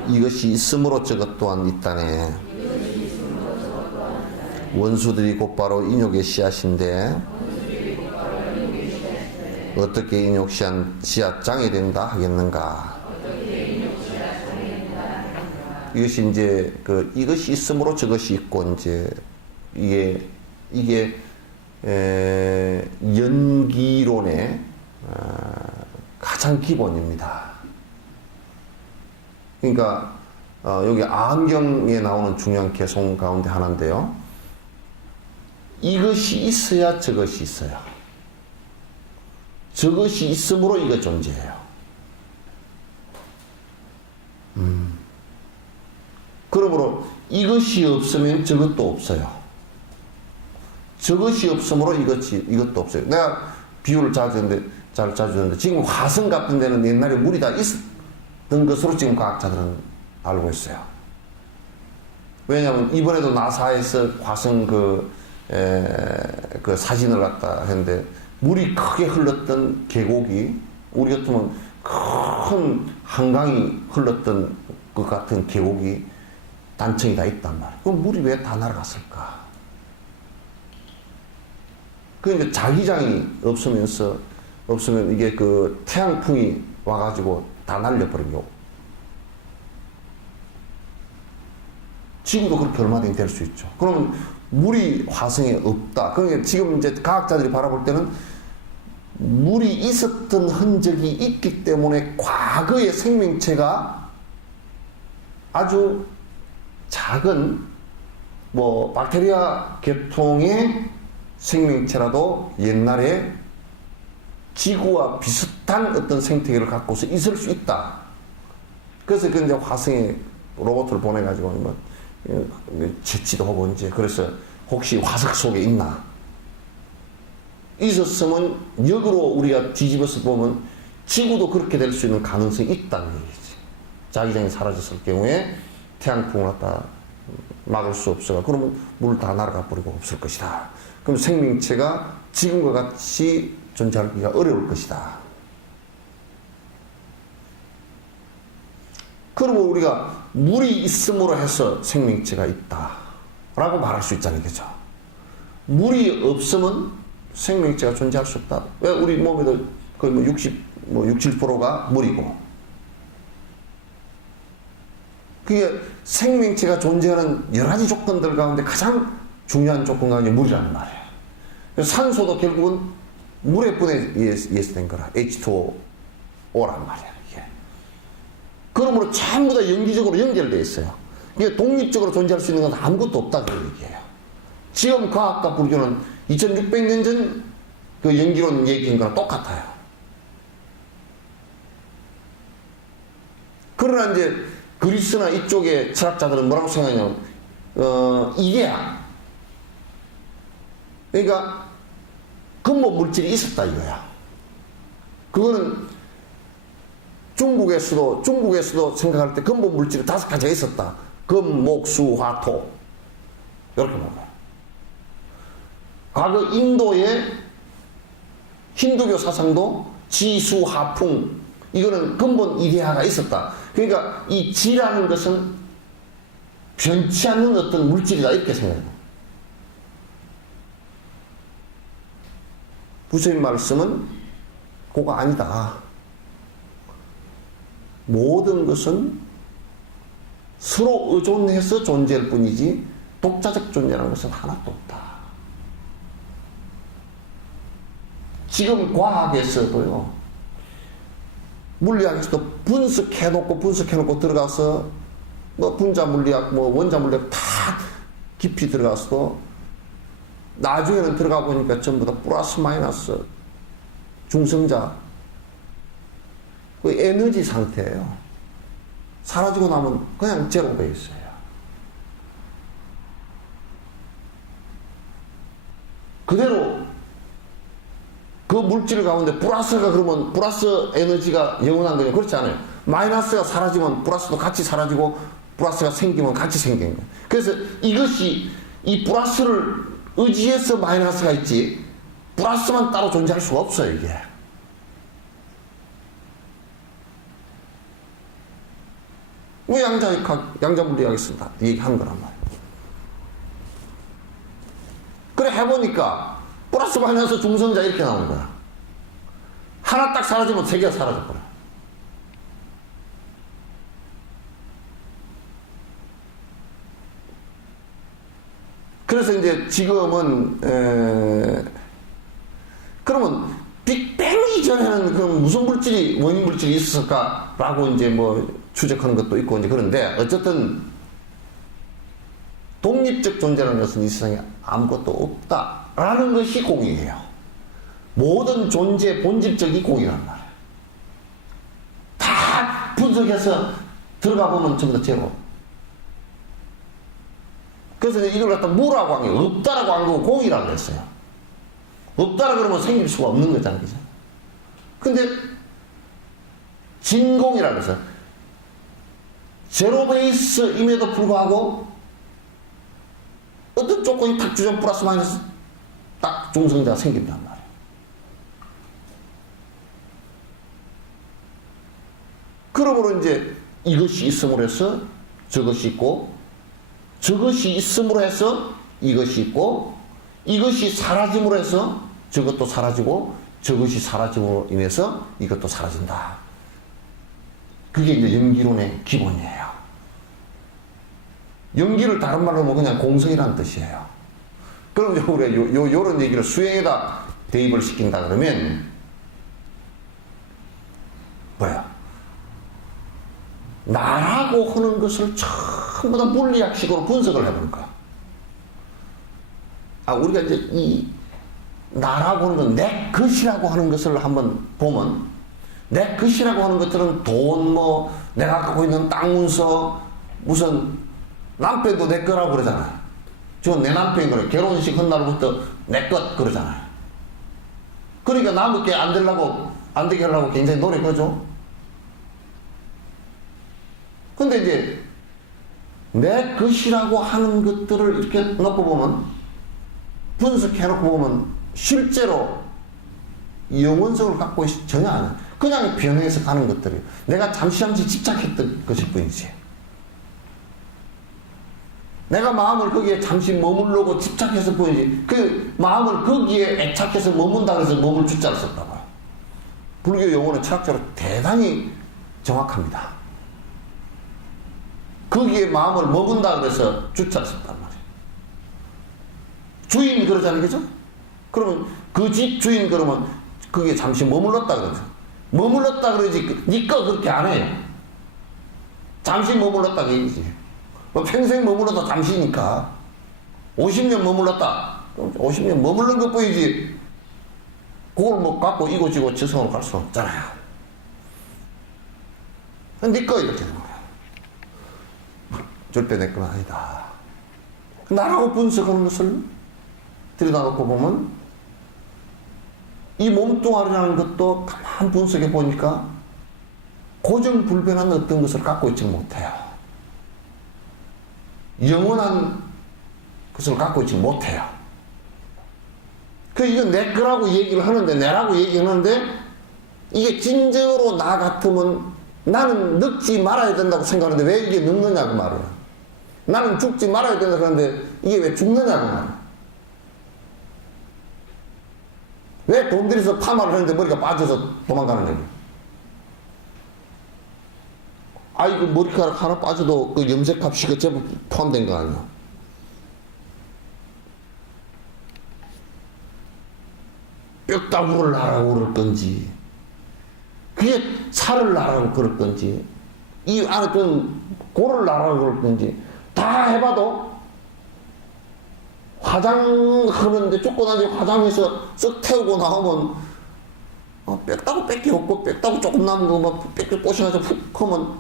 이것이 있으므로 저것 또한 있다네. 원수들이 곧바로 인욕의 씨앗인데 어떻게 인욕 씨앗장이 된다 하겠는가. 이것이 이제 이것이 있으므로 저것이 있고, 이제 이게 연기론의 가장 기본입니다. 그러니까 여기 아함경에 나오는 중요한 개송 가운데 하나인데요. 이것이 있어야 저것이 있어요. 저것이 있으므로 이거 존재해요. 그러므로 이것이 없으면 저것도 없어요. 저것이 없으므로 이것도 없어요. 내가 비유를 자주 하는데 지금 화성 같은 데는 옛날에 물이 다 있었던 것으로 지금 과학자들은 알고 있어요. 왜냐하면 이번에도 나사에서 화성 그 사진을 갖다 했는데, 물이 크게 흘렀던 계곡이, 우리 같으면 큰 한강이 흘렀던 것 같은 계곡이 단청이 다 있단 말이에요. 그럼 물이 왜 다 날아갔을까? 그러니까 자기장이 없으면 이게 태양풍이 와가지고 다 날려버린 거. 지구도 그렇게 얼마든지 될 수 있죠. 그러면 물이 화성에 없다. 그러니까 지금 이제 과학자들이 바라볼 때는 물이 있었던 흔적이 있기 때문에 과거의 생명체가 아주 작은 박테리아 계통의 생명체라도 옛날에 지구와 비슷한 어떤 생태계를 갖고서 있을 수 있다. 그래서 이제 화성에 로봇을 보내가지고 채취도 하고, 이제 그래서 혹시 화석 속에 있나? 있었으면 역으로 우리가 뒤집어서 보면 지구도 그렇게 될 수 있는 가능성이 있다는 얘기지. 자기장이 사라졌을 경우에 태양풍을 갖다 막을 수 없어가, 그러면 물 다 날아가 버리고 없을 것이다. 그럼 생명체가 지금과 같이 존재하기가 어려울 것이다. 그러면 우리가 물이 있음으로 해서 생명체가 있다라고 말할 수 있다는 거죠. 물이 없으면 생명체가 존재할 수 없다. 왜? 우리 몸에도 거의 67%가 물이고. 그게 생명체가 존재하는 여러 가지 조건들 가운데 가장 중요한 조건가 물이라는 말이에요. 산소도 결국은 물에 의해서 된 거라. H2O란 말이에요. 이게. 그러므로 전부 다 연기적으로 연결되어 있어요. 이게 독립적으로 존재할 수 있는 건 아무것도 없다 그 얘기예요. 지금 과학과 불교는 2600년 전 그 연기론 얘기인 거랑 똑같아요. 그러나 이제 그리스나 이쪽의 철학자들은 뭐라고 생각하냐면 이데아, 그러니까 근본 물질이 있었다 이거야. 그거는 중국에서도 생각할 때 근본 물질이 5가지가 있었다. 금, 목, 수, 화, 토. 이렇게 먹어요. 과거 인도의 힌두교 사상도 지, 수, 하, 풍. 이거는 근본 이데아가 있었다. 그러니까 이 지라는 것은 변치 않는 어떤 물질이다. 이렇게 생각해요. 부처님 말씀은 그거 아니다. 모든 것은 서로 의존해서 존재할 뿐이지 독자적 존재라는 것은 하나도 없다. 지금 과학에서도요, 물리학에서도 분석해놓고 들어가서 뭐 분자 물리학, 뭐 원자 물리학 다 깊이 들어가서도 나중에는 들어가 보니까 전부 다 플러스 마이너스 중성자 그 에너지 상태예요. 사라지고 나면 그냥 제로가 있어요. 그대로 그 물질 가운데 플러스가 그러면 플러스 에너지가 영원한 거냐? 그렇지 않아요. 마이너스가 사라지면 플러스도 같이 사라지고 플러스가 생기면 같이 생기는 거예요. 그래서 이것이 이 플러스를 의지해서 마이너스가 있지 플러스만 따로 존재할 수가 없어요. 이게 왜 양자물리학에서 얘기한 거란 말이에요. 그래 해보니까 플러스 마이너스 중성자 이렇게 나오는 거야. 하나 딱 사라지면 3개가 사라져버려. 그래서 이제 지금은 그러면 빅뱅 이전에는 그럼 무슨 물질이 원인 물질이 있었을까라고 이제 뭐 추적하는 것도 있고 이제 그런데 어쨌든 독립적 존재라는 것은 이 세상에 아무것도 없다라는 것이 공이에요. 모든 존재의 본질적이 공이란 말이에요. 다 분석해서 들어가 보면 전부 다 제로. 그래서 이걸 갖다 무라고 한 게 없다라고 한 거고 공이라고 했어요. 없다라 그러면 생길 수가 없는 거잖아요. 그죠? 근데 진공이라고 해서 제로 베이스임에도 불구하고 어떤 조건이 탁 주전 플러스 마이너스 딱 중성자가 생긴단 말이에요. 그러므로 이제 이것이 있음으로 해서 저것이 있고 저것이 있음으로 해서 이것이 있고 이것이 사라짐으로 해서 저것도 사라지고 저것이 사라짐으로 인해서 이것도 사라진다. 그게 이제 연기론의 기본이에요. 연기를 다른 말로 하면 그냥 공성이라는 뜻이에요. 그럼 이제 우리가 요런 얘기를 수행에다 대입을 시킨다 그러면 뭐야? 나라고 하는 것을 전부 다 물리학식으로 분석을 해보는 거야. 우리가 이제 이 나라고 하는 건 내 것이라고 하는 것을 한번 보면 내 것이라고 하는 것들은 돈, 뭐 내가 갖고 있는 땅 문서, 무슨 남편도 내 거라고 그러잖아요. 저건 내 남편인 거래. 결혼식 한 날부터 내 것 그러잖아요. 그러니까 남에게 안 되게 하려고 굉장히 노력하죠. 근데 이제 내 것이라고 하는 것들을 이렇게 놓고 보면 분석해놓고 보면 실제로 영원성을 갖고 전혀 안 해요. 그냥 변해서 가는 것들이에요. 내가 잠시 집착했던 것일 뿐이지. 내가 마음을 거기에 잠시 머물러고 집착해서 뿐이지. 그 마음을 거기에 애착해서 머문다 그래서 머물 주자를 썼다 봐요. 불교 용어는 철학적으로 대단히 정확합니다. 거기에 마음을 머문다 그래서 주자를 썼단 말이에요. 주인 그러잖아요. 그죠? 그러면 그 집 주인 그러면 거기에 잠시 머물렀다 그러죠. 머물렀다 그러지 니 거 그렇게 안 해요. 잠시 머물렀다 그 얘기지. 뭐 평생 머물렀다 잠시니까 50년 머물렀다. 50년 머물른 것 뿐이지 그걸 뭐 갖고 이고지고 지성으로 갈 수는 없잖아요. 니꺼 이렇게 되는 거야. 절대 내 건 아니다. 나라고 분석하는 것을 들여다놓고 보면 이 몸뚱아리라는 것도 가만 분석해 보니까 고정불변한 어떤 것을 갖고 있지 못해요. 영원한 것을 갖고 있지 못해요. 이건 내 거라고 얘기를 하는데, 내라고 얘기를 하는데, 이게 진정으로 나 같으면 나는 늙지 말아야 된다고 생각하는데 왜 이게 늙느냐고 말이야. 나는 죽지 말아야 된다고 하는데 이게 왜 죽느냐고 말이야. 왜 돈 들여서 파마를 하는데 머리가 빠져서 도망가는 거야. 이거 머리카락 하나 빠져도 그 염색값이 그 제법 포함된 거 아니야. 뼈다구를 나라고 그럴 건지, 그게 살을 나라고 그럴 건지, 이 안에 든 고를 나라고 그럴 건지, 다 해봐도 화장하는데 쫓고 다니고 화장해서 쓱 태우고 나오면 뺐다고 뺄 게 없고 뺐다고 조금 남은 거만 뺏겨 뽀셔가지고 훅 하면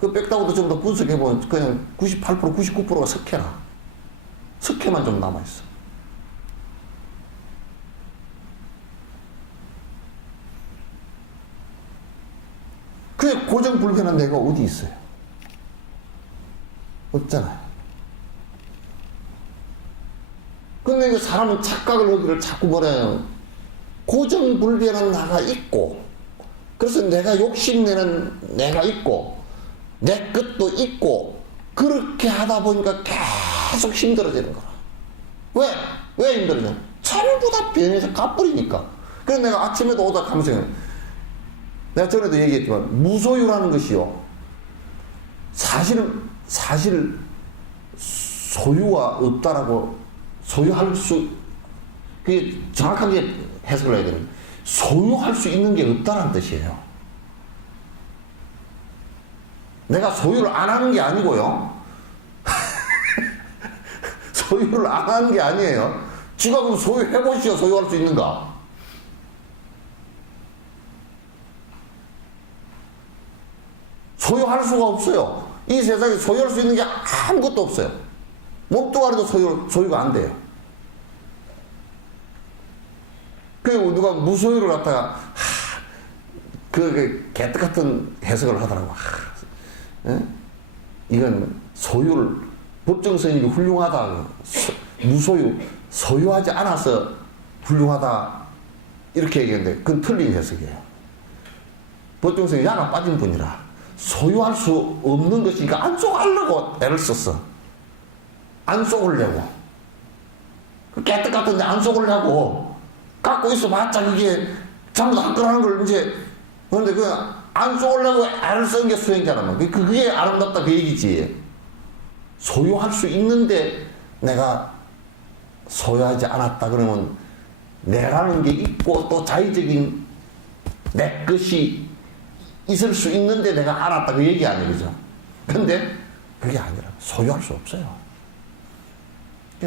그 뺐다고도 좀 더 분석해보면 그냥 98% 99%가 석회라. 석회만 좀 남아있어. 그게 고정불변한 내가 어디 있어요? 없잖아요. 근데 그 사람은 착각을 하기를 자꾸 뭐래요? 고정불변한 나가 있고, 그래서 내가 욕심내는 내가 있고, 내 것도 있고, 그렇게 하다 보니까 계속 힘들어지는 거라. 왜? 왜 힘들어져? 전부 다 변해서 가버리니까. 그래서 내가 아침에도 오다 가면서 내가 전에도 얘기했지만 무소유라는 것이요. 사실 소유가 없다라고 소유할 수, 그게 정확하게 해석을 해야 되는 소유할 수 있는 게 없다는 뜻이에요. 내가 소유를 안 하는 게 아니고요. 소유를 안 하는 게 아니에요. 지가 그럼 소유해보시오. 소유할 수 있는가? 소유할 수가 없어요. 이 세상에 소유할 수 있는 게 아무것도 없어요. 몸뚱아리도 소유가 안 돼요. 그리고 누가 무소유를 갖다가 그 개떡 같은 해석을 하더라고. 이건 소유를 법정 스님이 훌륭하다. 무소유, 소유하지 않아서 훌륭하다. 이렇게 얘기했는데 그건 틀린 해석이에요. 법정 스님이 야가 빠진 분이라 소유할 수 없는 것이니까 안 쏘가려고 애를 썼어. 안 쏘으려고. 그 깨끗 같은데 안 쏘으려고 갖고 있어봤자 그게 전부 다 거라는 걸 이제, 그런데 그 안 쏘으려고 애를 쓴 게 수행자라면 그게 아름답다 그 얘기지. 소유할 수 있는데 내가 소유하지 않았다 그러면 내라는 게 있고 또 자의적인 내 것이 있을 수 있는데 내가 알았다 그 얘기 아니에요, 그죠? 근데 그게 아니라 소유할 수 없어요.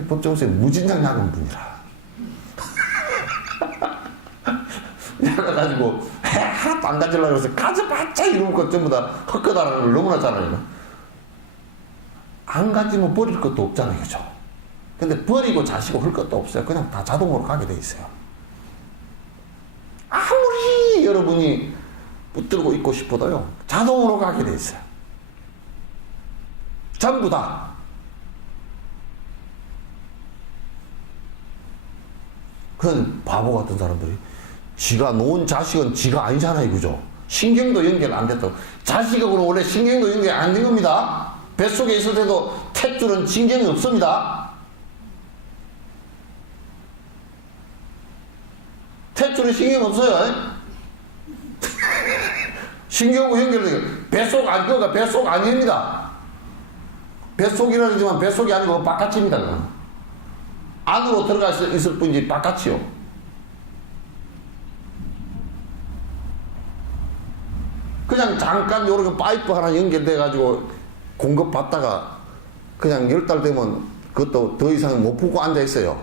법정에서 무진장 약은 분이라. 약가가지고 하나도 안 가지려고 해서 가져봤자 이런 것 전부 다 헛거다라는 걸 너무나 잘 알아요. 안 가지면 버릴 것도 없잖아요, 그죠? 근데 버리고 자시고 할 것도 없어요. 그냥 다 자동으로 가게 돼 있어요. 아무리 여러분이 붙들고 있고 싶어도요, 자동으로 가게 돼 있어요. 전부 다. 그런 바보 같은 사람들이 지가 놓은 자식은 지가 아니잖아요, 그죠? 신경도 연결 안 됐다고. 자식하고는 원래 신경도 연결 안 된 겁니다. 뱃속에 있을 때도 탯줄은 신경이 없습니다. 탯줄은 신경 없어요. 신경하고 연결돼. 뱃속 아니고 뱃속 아닙니다. 뱃속이라 하지만 뱃속이 아니고 바깥입니다. 그건. 안으로 들어가 있을 뿐이지 바깥이요. 그냥 잠깐 요렇게 파이프 하나 연결돼가지고 공급받다가 그냥 10달 되면 그것도 더 이상 못 풀고 앉아있어요.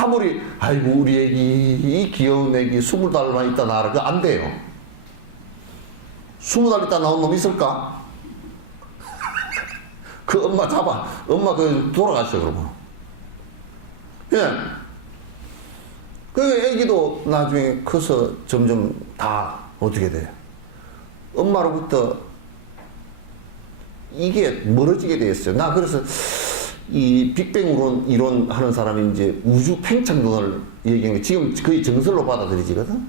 아무리, 아이고, 우리 애기, 이 귀여운 애기 20달만 있다 나와라. 그거 안 돼요. 20달 있다 나온 놈 있을까? 그 엄마 잡아. 엄마 그 돌아가시죠, 그러면. 예. 그 애기도 나중에 커서 점점 다 어떻게 돼요? 엄마로부터 이게 멀어지게 되었어요. 나 그래서 이 빅뱅 이론 하는 사람이 이제 우주 팽창론을 얘기하는 게 지금 거의 정설로 받아들이지거든?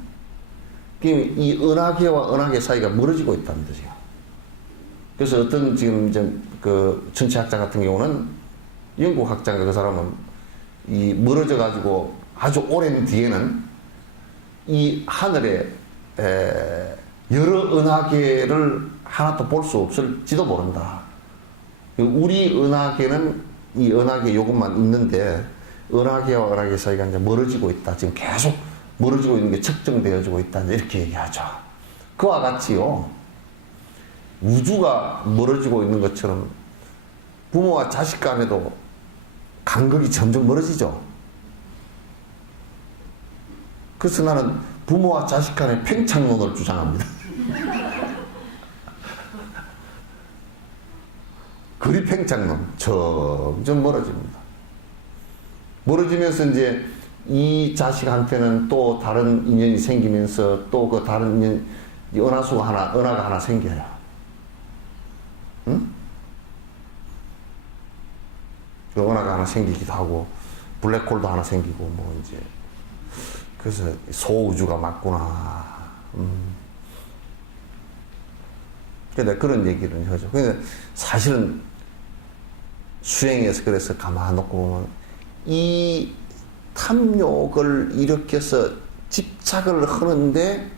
이 은하계와 은하계 사이가 멀어지고 있다는 거죠. 그래서 어떤 지금 이제 그 천체학자 같은 경우는 영국 학자가 그 사람은 이 멀어져 가지고 아주 오랜 뒤에는 이 하늘에 여러 은하계를 하나도 볼 수 없을지도 모른다. 우리 은하계는 이 은하계 요것만 있는데 은하계와 은하계 사이가 이제 멀어지고 있다. 지금 계속 멀어지고 있는 게 측정되어지고 있다. 이렇게 얘기하죠. 그와 같이요. 우주가 멀어지고 있는 것처럼 부모와 자식 간에도 간극이 점점 멀어지죠. 그래서 나는 부모와 자식 간의 팽창론을 주장합니다. 그리 팽창론. 점점 멀어집니다. 멀어지면서 이제 이 자식한테는 또 다른 인연이 생기면서 또 그 다른 인연, 은하가 하나 생겨요. 응? 그 은하가 하나 생기기도 하고, 블랙홀도 하나 생기고, 뭐 이제. 그래서 소우주가 맞구나. 근데 그런 얘기를 하죠. 근데 사실은 수행에서 그래서 가만 놓고 보면 이 탐욕을 일으켜서 집착을 하는데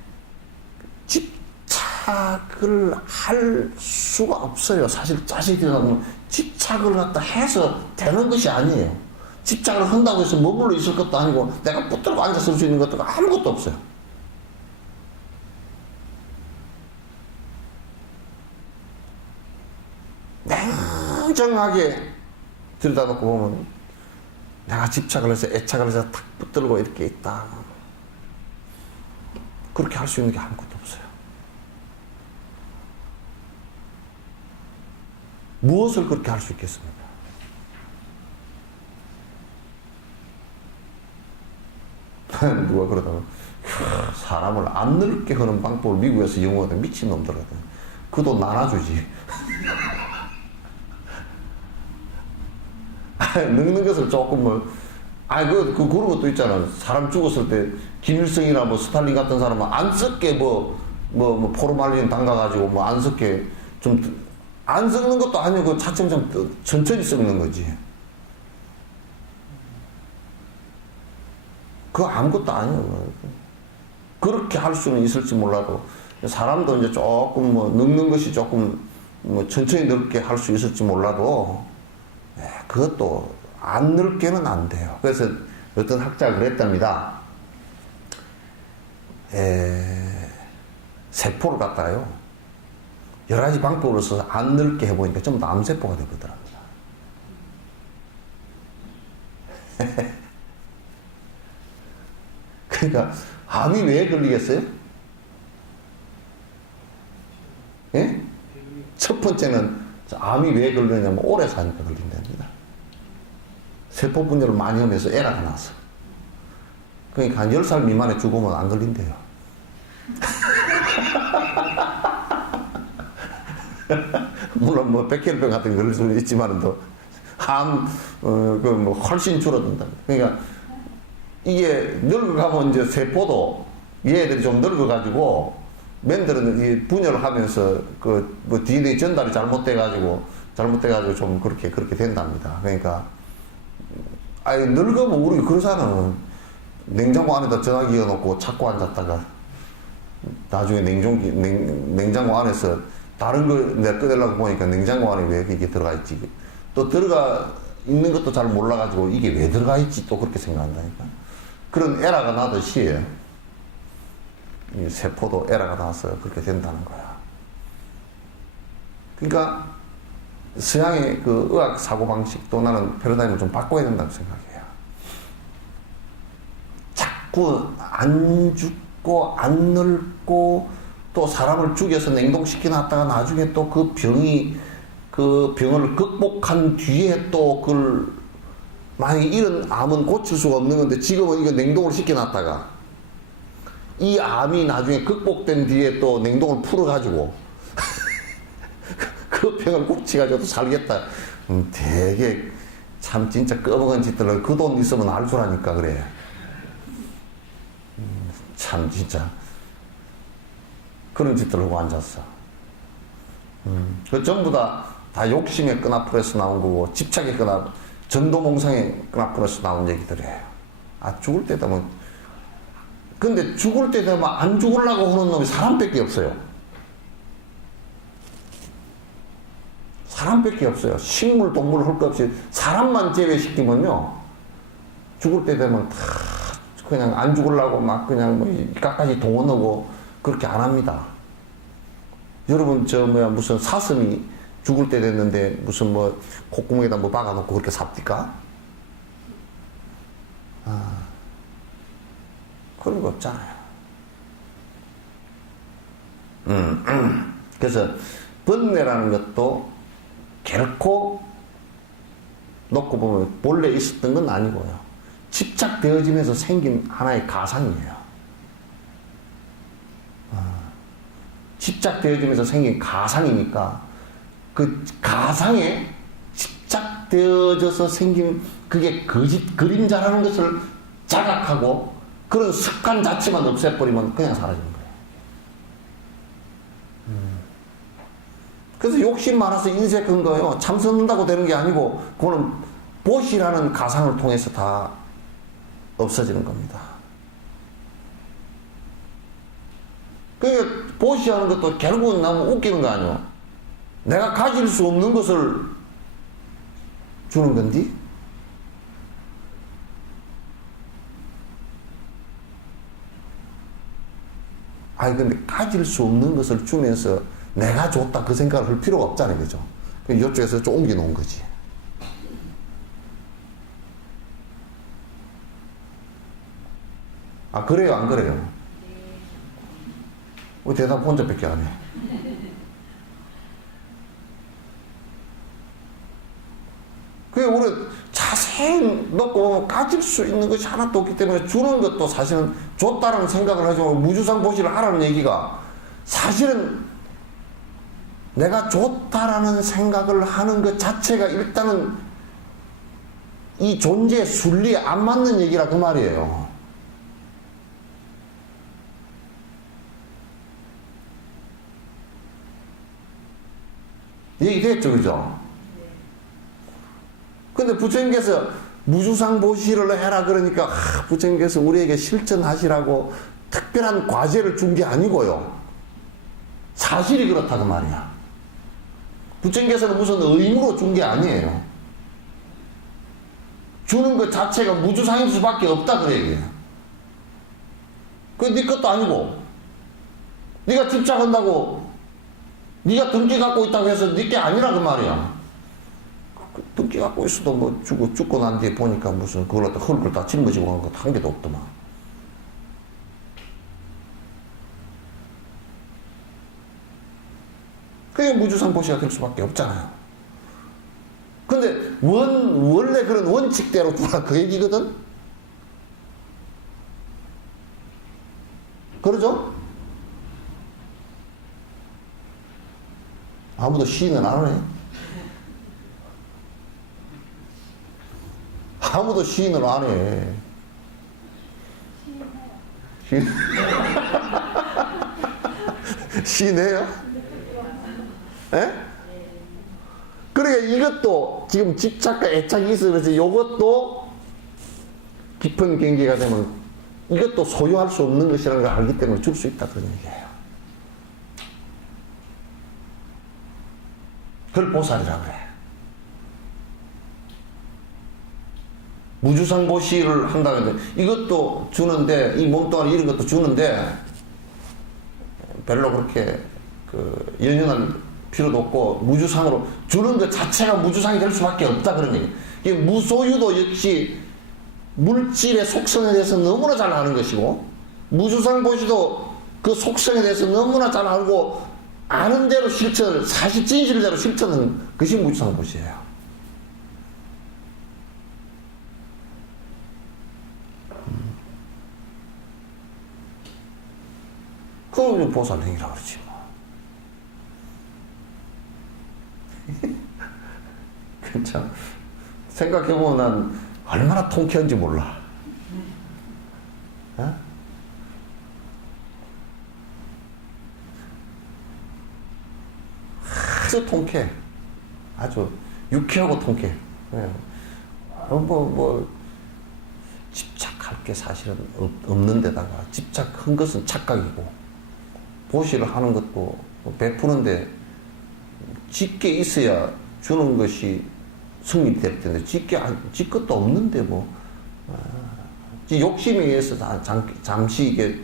집착을 할 수가 없어요. 사실 자식이라면 집착을 갖다 해서 되는 것이 아니에요. 집착을 한다고 해서 머물러 있을 것도 아니고 내가 붙들고 앉아서 수 있는 것도 아무것도 없어요. 냉정하게 들여다놓고 보면 내가 집착을 해서 애착을 해서 탁 붙들고 이렇게 있다. 그렇게 할 수 있는 게 아무것도 없어요. 무엇을 그렇게 할 수 있겠습니까? 누가 그러다가 사람을 안 늙게 하는 방법을 미국에서 연구하다 미친놈들거든. 그 돈 나눠주지. 늙는 것을 조금 그런 것도 있잖아. 사람 죽었을 때 김일성이나 뭐 스탈린 같은 사람은 안 썩게 포르말린 담가가지고 뭐 안 썩게 좀 안 썩는 것도 아니고 차츰 천천히 썩는 거지. 그거 아무것도 아니에요. 그렇게 할 수는 있을지 몰라도 사람도 이제 조금 늙는 것이 조금 천천히 늙게 할 수 있을지 몰라도 그것도 안 늙게는 안 돼요. 그래서 어떤 학자가 그랬답니다. 세포를 갖다가요 여러 가지 방법으로 써서 안 늙게 해보니까 전부 다 암세포가 되거든요. 그러니까 암이 왜 걸리겠어요? 예? 첫 번째는 암이 왜 걸리냐면 오래 사니까 걸린답니다. 세포 분열을 많이 하면서 에러가 나서. 그러니까 한 10살 미만에 죽으면 안 걸린대요. 물론 뭐 백혈병 같은 거 걸릴 수는 있지만 또 훨씬 줄어든다. 그러니까 이게 늙어가면 이제 세포도 얘들이 좀 늙어가지고 맨들은 이 분열을 하면서 DNA 전달이 잘못돼가지고 좀 그렇게 된답니다. 그러니까 늙으면 우리 그러잖아. 냉장고 안에다 전화기 넣어놓고 찾고 앉았다가 나중에 냉장고 안에서 다른 걸 내가 꺼내려고 보니까 냉장고 안에 왜 이게 들어가 있지? 또 들어가 있는 것도 잘 몰라가지고 이게 왜 들어가 있지? 또 그렇게 생각한다니까. 그런 에러가 나듯이 이 세포도 에러가 나서 그렇게 된다는 거야. 그러니까 서양의 그 의학 사고방식도 나는 패러다임을 좀 바꿔야 된다고 생각해요. 자꾸 안 죽고 안 늙고 또 사람을 죽여서 냉동시켜 놨다가 나중에 또 그 병을 극복한 뒤에 또 그걸 만약에 이런 암은 고칠 수가 없는 건데 지금은 이거 냉동을 시켜 놨다가 이 암이 나중에 극복된 뒤에 또 냉동을 풀어가지고 그 병을 고치가지고 또 살겠다. 되게 참 진짜 꺼먹은 짓들을 그 돈 있으면 알 줄 아니까 그래. 참 진짜 그런 짓들 하고 앉았어. 그 전부 다 욕심의 끈앞으로서 나온 거고 집착의 전도몽상의 끈앞으로서 나온 얘기들이에요. 아 죽을 때 되면 근데 죽을 때 되면 안 죽으려고 하는 놈이 사람밖에 없어요. 사람밖에 없어요. 식물, 동물 할 것 없이 사람만 제외시키면요 죽을 때 되면 다 그냥 안 죽으려고 막 그냥 뭐 이까까지 동원하고 그렇게 안 합니다. 여러분 무슨 사슴이 죽을 때 됐는데 무슨 뭐 콧구멍에다 뭐 박아놓고 그렇게 삽니까? 그런 거 없잖아요. 그래서 번뇌라는 것도 결코 놓고 보면 본래 있었던 건 아니고요. 집착되어지면서 생긴 하나의 가상이에요. 집착되어지면서 생긴 가상이니까 그 가상에 집착되어져서 생긴 그게 거짓 그림자라는 것을 자각하고 그런 습관 자체만 없애버리면 그냥 사라지는 거예요. 그래서 욕심 많아서 인색한 거예요. 참선한다고 되는 게 아니고 그거는 보시라는 가상을 통해서 다 없어지는 겁니다. 그러니까 보시하는 것도 결국은 너무 웃기는 거 아니에요. 내가 가질 수 없는 것을 주는 건디? 아니 근데 가질 수 없는 것을 주면서 내가 줬다 그 생각을 할 필요가 없잖아요. 그죠? 이쪽에서 좀 옮겨 놓은 거지. 아 그래요 안 그래요? 왜 대답 혼자밖에 안 해? 그게 우리 자세히 놓고 보면 가질 수 있는 것이 하나도 없기 때문에 주는 것도 사실은 줬다는 생각을 하지만 무주상 보시를 하라는 얘기가 사실은 내가 줬다라는 생각을 하는 것 자체가 일단은 이 존재의 순리에 안 맞는 얘기라 그 말이에요. 얘기됐죠, 그죠? 근데 부처님께서 무주상보시를 해라 그러니까 부처님께서 우리에게 실천하시라고 특별한 과제를 준 게 아니고요. 사실이 그렇다 그 말이야. 부처님께서는 무슨 의무로 준 게 아니에요. 주는 것 자체가 무주상일 수밖에 없다 그 얘기예요. 그게 네 것도 아니고 네가 집착한다고 네가 등기 갖고 있다고 해서 네 게 아니라 그 말이야. 등기 갖고 있어도 뭐 죽고 난 뒤에 보니까 무슨 그걸 갖다 흙을 다 짊어지고 가는 것도 한 개도 없더만. 그게 무주상보시가 될 수밖에 없잖아요. 근데 원래 그런 원칙대로 두라 그 얘기거든? 그러죠? 아무도 시인은 안 하네. 아무도 시인을 안 해. 시인해요? 예? 그러니까 이것도 지금 집착과 애착이 있어서 이것도 깊은 경계가 되면 이것도 소유할 수 없는 것이라는 걸 알기 때문에 줄 수 있다 그런 얘기예요. 그걸 보살이라고 그래. 무주상보시를 한다는데 이것도 주는데 이 몸뚱아리 이런 것도 주는데 별로 그렇게 그 연연할 필요도 없고 무주상으로 주는 것 자체가 무주상이 될 수밖에 없다 그런 얘기. 이게 무소유도 역시 물질의 속성에 대해서 너무나 잘 아는 것이고 무주상 보시도 그 속성에 대해서 너무나 잘 알고 아는 대로 실천을 사실 진실대로 실천하는 것이 무주상 보시예요. 그걸 보살행위라고 그러지 뭐. 참 생각해보면 난 얼마나 통쾌한지 몰라. 어? 아주 통쾌해. 아주 유쾌하고 통쾌해. 집착할 게 사실은 없는 데다가 집착한 것은 착각이고 보시를 하는 것도 베푸는데 짓게 있어야 주는 것이 승리될 텐데 지 것도 없는데 뭐 욕심에 의해서 잠시 이게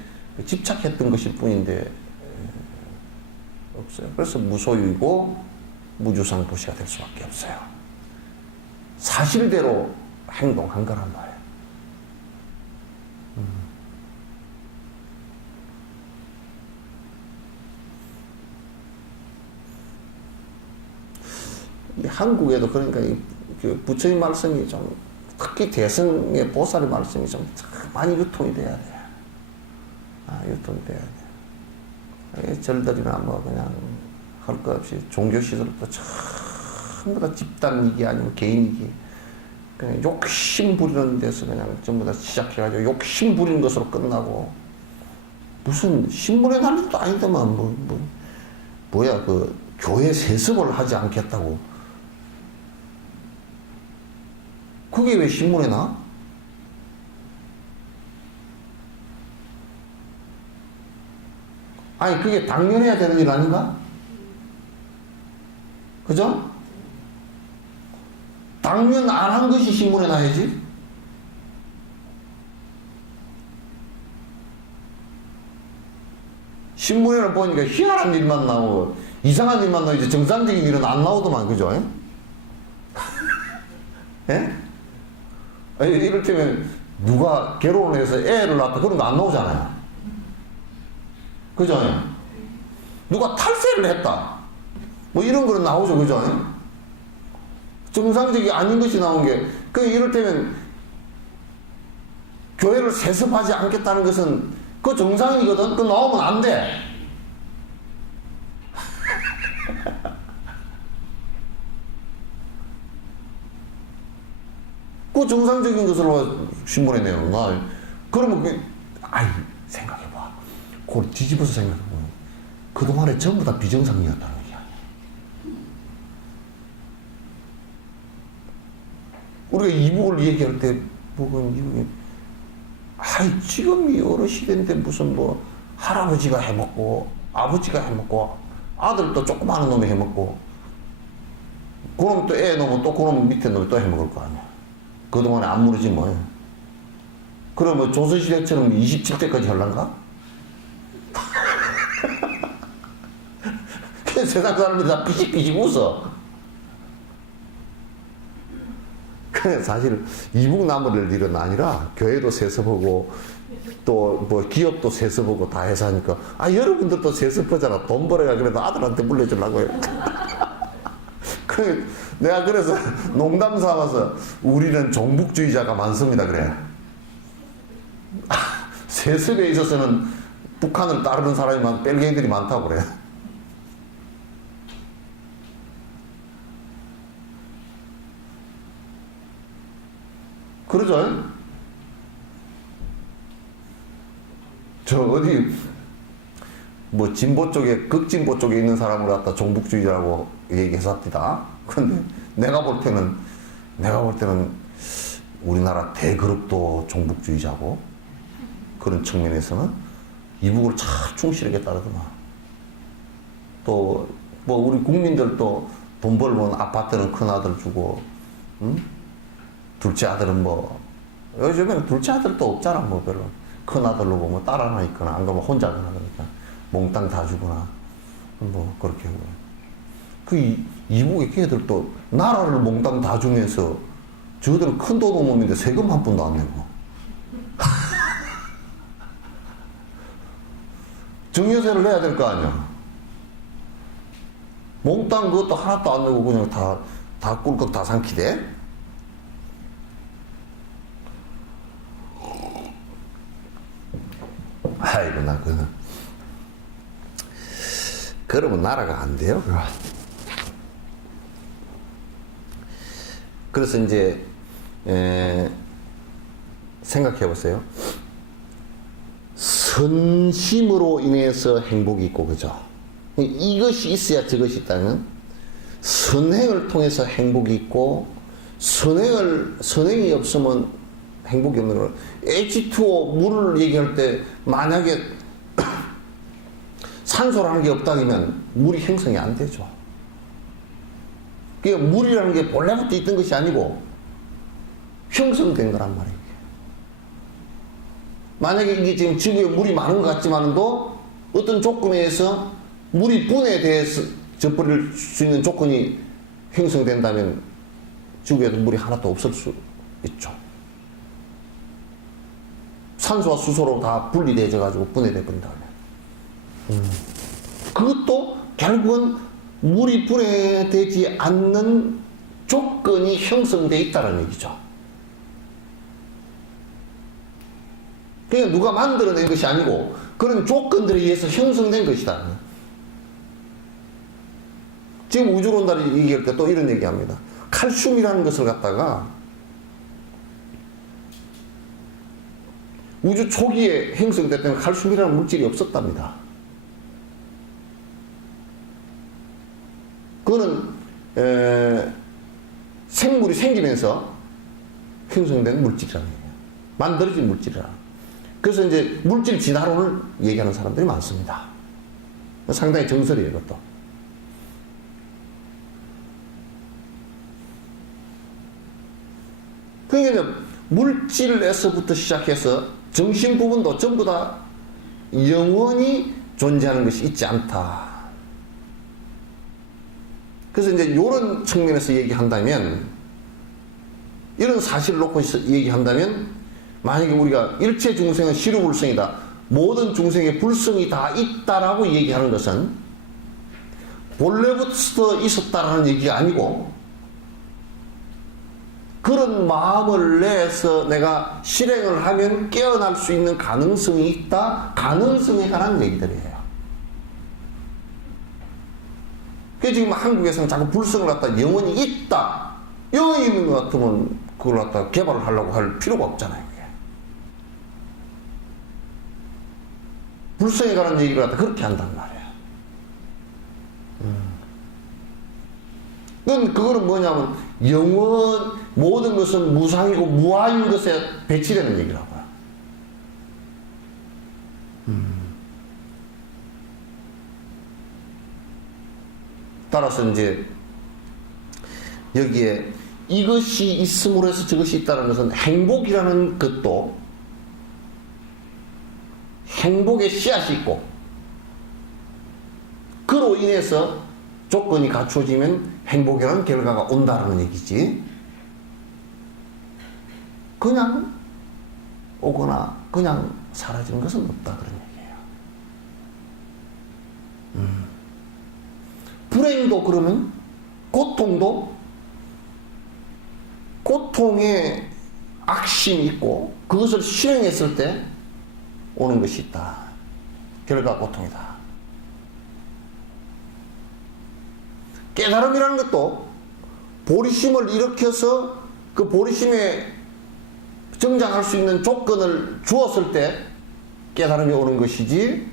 집착했던 것일 뿐인데 없어요. 그래서 무소유이고 무주상 보시가 될 수밖에 없어요. 사실대로 행동한 거란 말이에요. 한국에도 그러니까 그 부처님 말씀이 좀 특히 대승의 보살의 말씀이 좀 많이 유통이 돼야 돼. 유통이 돼야 돼. 절들이나 뭐 그냥 할 것 없이 종교 시설도 전부 다 집단이기 아니면 개인이기 그냥 욕심 부리는 데서 그냥 전부 다 시작해가지고 욕심 부리는 것으로 끝나고 무슨 신문에 날리도 아니더만 뭐야 그 교회 세습을 하지 않겠다고. 그게 왜 신문에 나? 아니 그게 당연해야 되는 일 아닌가? 그죠? 당연 안 한 것이 신문에 나야지. 신문에는 보니까 희한한 일만 나오고 이상한 일만 나오지 정상적인 일은 안 나오더만. 그죠? 예? 아니, 이를테면 누가 결혼을 해서 애를 낳았다 그런 거 안 나오잖아요. 그죠? 누가 탈세를 했다 뭐 이런 거는 나오죠. 그죠? 정상적이 아닌 것이 나온 게 그 이를테면 교회를 세습하지 않겠다는 것은 그 정상이거든. 그 나오면 안 돼. 그 정상적인 것으로 신문에 내놓나. 그러면 생각해봐. 그걸 뒤집어서 생각해보면 그동안에 전부 다 비정상이었다는 얘기야. 우리가 이북을 얘기할 때 보면 이북이 지금이 어느 시대인데 무슨 뭐 할아버지가 해먹고 아버지가 해먹고 아들도 조그마한 놈이 해먹고 그럼 또 애 놈은 또 그놈 밑에 놈이 또 해먹을 거 아니야. 그동안에 안 모르지 뭐. 그러면 조선시대처럼 27대까지 할란가? 세상 사람들이 다 삐직삐직 웃어. 그래 사실 이북나무를 일은 아니라 교회도 세습하고 또 뭐 기업도 세습하고 다 해서 하니까 여러분들도 세습하잖아. 돈 벌어야 그래도 아들한테 물려주려고 해. 내가 그래서 농담 삼아서 우리는 종북주의자가 많습니다 그래. 세습에 있어서는 북한을 따르는 사람이 뺄갱이들이 많다고 그래. 그러죠? 저 어디 뭐 진보 쪽에 극진보 쪽에 있는 사람을 갖다 종북주의자라고 얘기했었디다. 근데 내가 볼 때는 우리나라 대그룹도 종북주의자고 그런 측면에서는 이북을 참 충실하게 따르더만. 또 뭐 우리 국민들도 돈 벌면 아파트는 큰 아들 주고, 응? 둘째 아들은 뭐 요즘에는 둘째 아들도 없잖아. 뭐 별로 큰 아들로 보면 딸 하나 있거나 안 그러면 혼자 하나 그러니까 몽땅 다 주거나 뭐 그렇게 한 거예요. 그 이북의 걔들도 나라를 몽땅 다 주면서 저들은 큰 도둑놈인데 세금 한 푼도 안 내고 증여세를 내야 될 거 아니야. 몽땅 그것도 하나도 안 내고 그냥 다 꿀꺽 다 삼키대. 아이고 나 그러면 나라가 안 돼요. 그거. 그래서 이제 생각해 보세요. 선심으로 인해서 행복이 있고, 그죠? 이것이 있어야 저것이 있다는, 선행을 통해서 행복이 있고, 선행이 없으면 행복이 없는 거예요. H2O 물을 얘기할 때 만약에 산소라는 게 없다면 물이 형성이 안 되죠. 그러니까 물이라는 게 본래부터 있던 것이 아니고 형성된 거란 말이에요. 만약에 이게 지금 지구에 물이 많은 것 같지만도 어떤 조건에 의해서 물이 분해돼서 져버릴 수 있는 조건이 형성된다면 지구에도 물이 하나도 없을 수 있죠. 산소와 수소로 다 분리되어 가지고 분해돼 버린다. 그것도 결국은 물이 분해되지 않는 조건이 형성되어 있다는 얘기죠. 그러니까 누가 만들어낸 것이 아니고 그런 조건들에 의해서 형성된 것이다. 지금 우주론자들이 얘기할 때 또 이런 얘기합니다. 칼슘이라는 것을 갖다가 우주 초기에 형성됐던 칼슘이라는 물질이 없었답니다. 그거는 생물이 생기면서 형성된 물질이라는 얘기예요. 만들어진 물질이라. 그래서 이제 물질 진화론을 얘기하는 사람들이 많습니다. 상당히 정설이에요, 이것도. 그러니까 물질에서부터 시작해서 정신 부분도 전부 다 영원히 존재하는 것이 있지 않다. 그래서 이제 이런 측면에서 얘기한다면, 이런 사실을 놓고 얘기한다면, 만약에 우리가 일체 중생은 시류불성이다, 모든 중생의 불성이 다 있다라고 얘기하는 것은 본래부터 있었다라는 얘기가 아니고, 그런 마음을 내서 내가 실행을 하면 깨어날 수 있는 가능성이 있다, 가능성에 관한 얘기들이에요. 그래서 지금 한국에서는 자꾸 불성을 갖다 영원히 있다, 영원히 있는 것 같으면 그걸 갖다 개발을 하려고 할 필요가 없잖아요. 그게. 불성에 관한 얘기를 갖다 그렇게 한단 말이에요. 그거는 뭐냐면 모든 것은 무상이고 무아인 것에 배치되는 얘기라고요. 따라서 이제 여기에 이것이 있음으로 해서 저것이 있다는 것은 행복이라는 것도 행복의 씨앗이 있고, 그로 인해서 조건이 갖추어지면 행복이라는 결과가 온다는 얘기지, 그냥 오거나 그냥 사라지는 것은 없다, 그런 얘기예요. 불행도 그러면 고통도 고통에 악심이 있고 그것을 실행했을 때 오는 것이 있다. 결과 고통이다. 깨달음이라는 것도 보리심을 일으켜서 그 보리심에 정장할 수 있는 조건을 주었을 때 깨달음이 오는 것이지,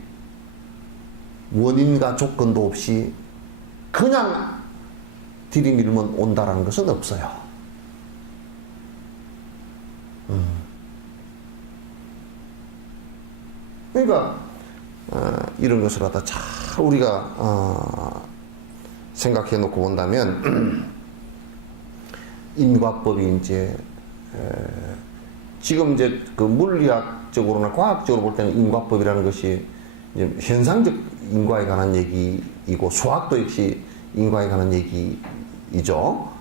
원인과 조건도 없이 그냥 들이밀면 온다라는 것은 없어요. 그러니까 이런 것을 갖다 잘 우리가 생각해 놓고 본다면 인과법이 이제 지금 이제 그 물리학적으로나 과학적으로 볼 때는 인과법이라는 것이 이제 현상적 인과에 관한 얘기이고 수학도 역시 인과에 관한 얘기이죠.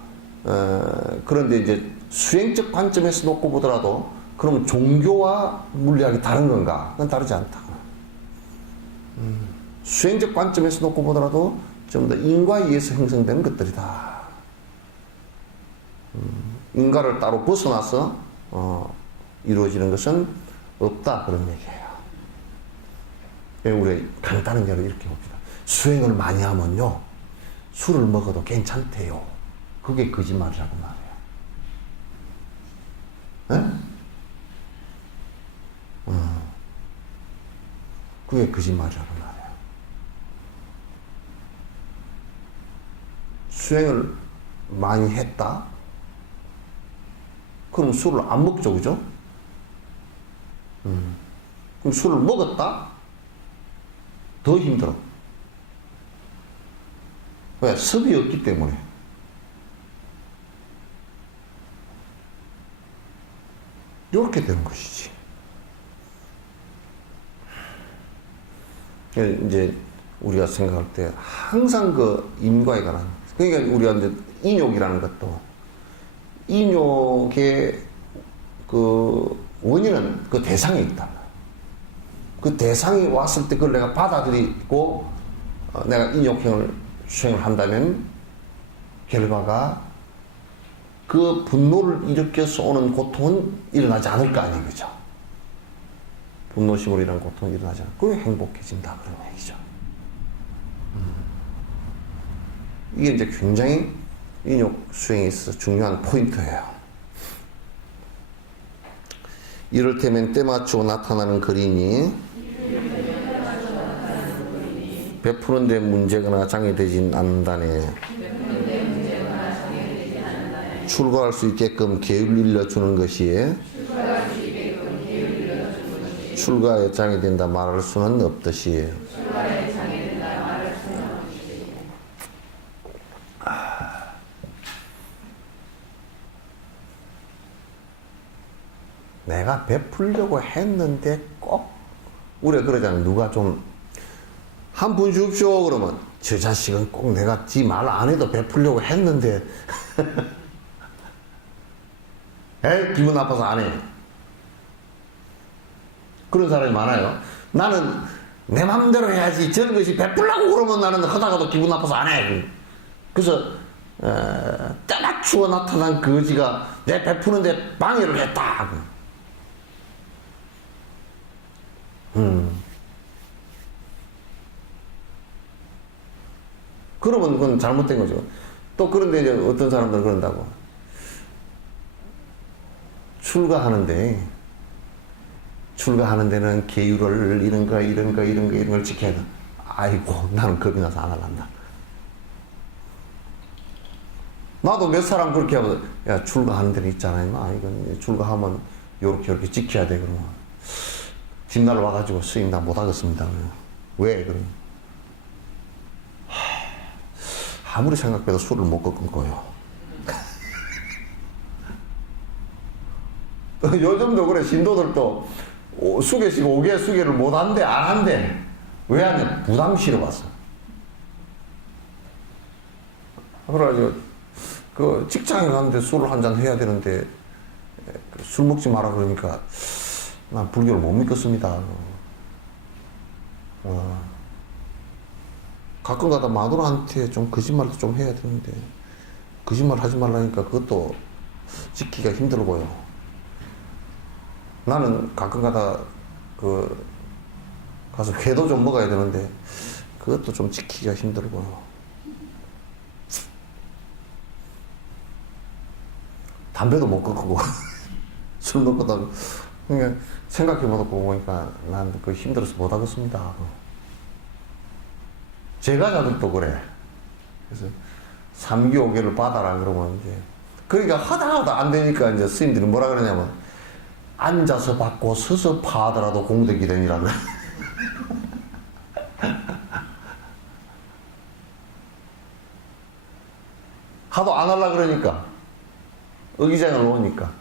그런데 이제 수행적 관점에서 놓고 보더라도 그럼 종교와 물리학이 다른 건가? 그건 다르지 않다. 수행적 관점에서 놓고 보더라도 좀 더 인과에 의해서 형성되는 것들이다. 인과를 따로 벗어나서 이루어지는 것은 없다. 그런 얘기예요. 우리 간단한 예로 이렇게 봅시다. 수행을 많이 하면요, 술을 먹어도 괜찮대요. 그게 거짓말이라고 말해요. 에? 그게 거짓말이라고 말해요. 수행을 많이 했다? 그럼 술을 안 먹죠, 그죠? 그럼 술을 먹었다? 더 힘들어. 왜? 습이 없기 때문에. 이렇게 되는 것이지. 이제 우리가 생각할 때 항상 그 인과에 관한, 그러니까 우리가 이제 인욕이라는 것도, 인욕의 그 원인은 그 대상에 있다. 그 대상이 왔을 때 그걸 내가 받아들이고 내가 인욕행을 수행을 한다면 결과가 그 분노를 일으켜서 오는 고통은 일어나지 않을 거 아니에요, 그죠? 분노심으로 인한 고통은 일어나지 않고 그게 행복해진다, 그런 얘기죠. 이게 이제 굉장히 인욕 수행에 있어서 중요한 포인트예요. 이를테면 때맞추고 나타나는 그림이 베푸는 데 문제거나 장애되진 않는다네. 출가할 수 있게끔 계율을 일러주는 것이 출가에 장애된다 말할 수는 없듯이. 내가 베풀려고 했는데 꼭 우리가 그러잖아요. 누가 좀 한 푼 줍쇼 그러면 저 자식은 꼭 내가 지 말 안 해도 베풀려고 했는데 에이 기분 나빠서 안 해. 그런 사람이 많아요. 나는 내 맘대로 해야지 저런 것이 베풀려고 그러면 나는 하다가도 기분 나빠서 안 해. 그래서 때맞추어 나타난 거지가 내 베푸는데 방해를 했다. 그러면 그건 잘못된 거죠. 또 그런데 이제 어떤 사람들은 그런다고. 출가하는 데는 계율을 이런 걸 지켜야 돼. 아이고, 나는 겁이 나서 안 할란다. 나도 몇 사람 그렇게 하면, 야, 출가하는 데는 있잖아요. 아, 이건 출가하면 요렇게 지켜야 돼. 그러면. 뒷날 와가지고 스님 나 못하겠습니다. 왜? 그러면. 아무리 생각해도 술을 못 꺾은 거예요. 요즘도 그래. 신도들도 수계식 5개 수계를 못 한대, 안 한대. 왜 하냐? 부담 싫어봤어. 그래가지고 그 직장에 가는데 술을 한잔 해야 되는데 술 먹지 마라 그러니까 난 불교를 못 믿겠습니다. 가끔 가다 마누라한테 좀 거짓말도 좀 해야 되는데 거짓말 하지 말라니까 그것도 지키기가 힘들고요. 나는 가끔 가다 가서 회도 좀 먹어야 되는데 그것도 좀 지키기가 힘들고요. 담배도 못 끊고 술 먹고도 그러니까 생각해보고 보니까 난 그 힘들어서 못 하겠습니다. 제가자들도 그래. 그래서 3기 5개를 받아라 그러면 이제 그러니까 하다 안 되니까 이제 스님들이 뭐라 그러냐면 앉아서 받고 서서 파하더라도 공덕이 되니라 그래. 하도 안 하려 그러니까 의기장을 놓으니까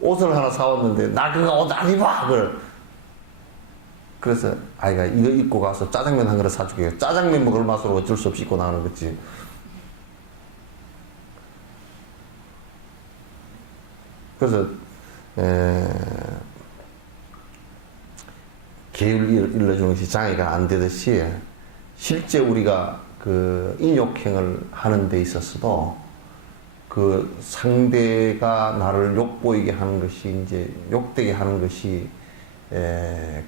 옷을 하나 사왔는데 나 그거 옷 안 입어 그래. 그래서 아이가 이거 입고 가서 짜장면 한 그릇 사주게. 짜장면 먹을 맛으로 어쩔 수 없이 입고 나가는 거지. 그래서 계율 일러주는 것이 장애가 안 되듯이 실제 우리가 그 인욕행을 하는 데 있어서도 그 상대가 나를 욕보이게 하는 것이 이제 욕되게 하는 것이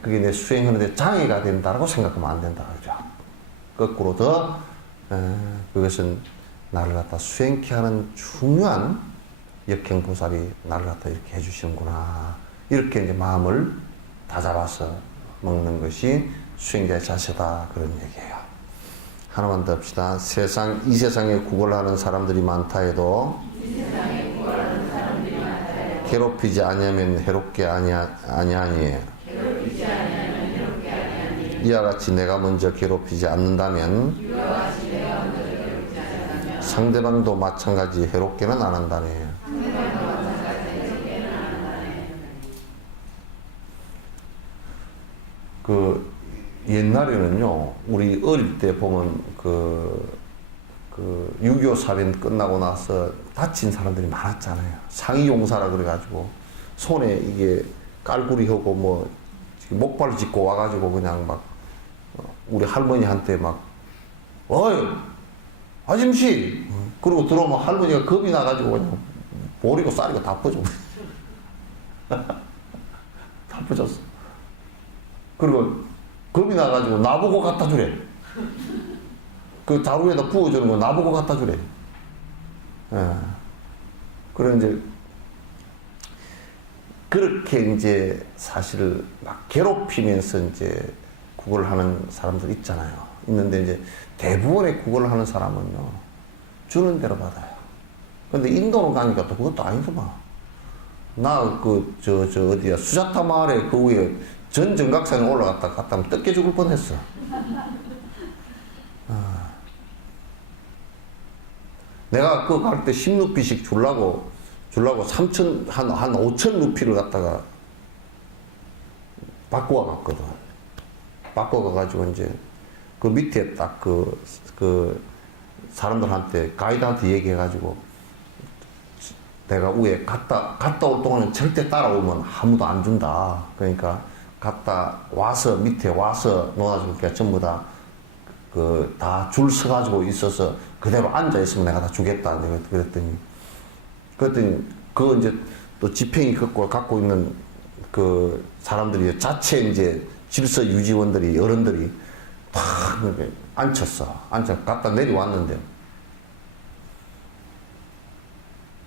그게 내 수행하는데 장애가 된다라고 생각하면 안 된다 그죠. 거꾸로 더 그것은 나를 갖다 수행케 하는 중요한 역행보살이 나를 갖다 이렇게 해주시는구나 이렇게 이제 마음을 다잡아서 먹는 것이 수행자의 자세다 그런 얘기예요. 하나만 더 합시다. 이 세상에 구걸하는 사람들이 많다 해도 괴롭히지 아니하면 해롭게 아니하니 이와 같이 내가 먼저 괴롭히지 않는다면 상대방도 마찬가지 해롭게는 안 한다네. 그 옛날에는요 우리 어릴 때 보면 그 6.25 살인 끝나고 나서 다친 사람들이 많았잖아요. 상이용사라 그래가지고 손에 이게 깔구리하고 뭐 목발 짚고 와가지고 그냥 막 우리 할머니한테 막 어이 아줌씨 그러고 들어오면 할머니가 겁이 나가지고 그냥 보리고 쌀이고 다 퍼져. 다 퍼졌어. 그리고 겁이 나가지고 나보고 갖다 주래. 그 자루에다 부어주는 거 나보고 갖다 주래. 예. 그래 이제 그렇게 이제 사실 막 괴롭히면서 이제 구걸을 하는 사람들 있잖아요. 있는데 이제 대부분의 구걸을 하는 사람은요 주는 대로 받아요. 근데 인도로 가니까 또 그것도 아니더만. 나 어디야 수자타 마을에 그 위에 전 정각산에 갔다 하면 뜯겨 죽을 뻔했어. 내가 그거 갈 때 10루피씩 주려고 3천, 한 5천 루피를 갖다가 바꾸어 갔거든. 바꿔 가가지고 이제 그 밑에 딱 그 사람들한테, 가이드한테 얘기해가지고 내가 위에 갔다 올 동안은 절대 따라오면 아무도 안 준다. 그러니까 갔다 와서 밑에 와서 놓아주니까 전부 다 줄 서가지고 있어서 그대로 앉아있으면 내가 다 주겠다. 그랬더니 그거 이제 또 지팽이 갖고 있는 그 사람들이 자체 이제 질서 유지원들이, 어른들이 탁 앉혔어. 갖다 내려왔는데.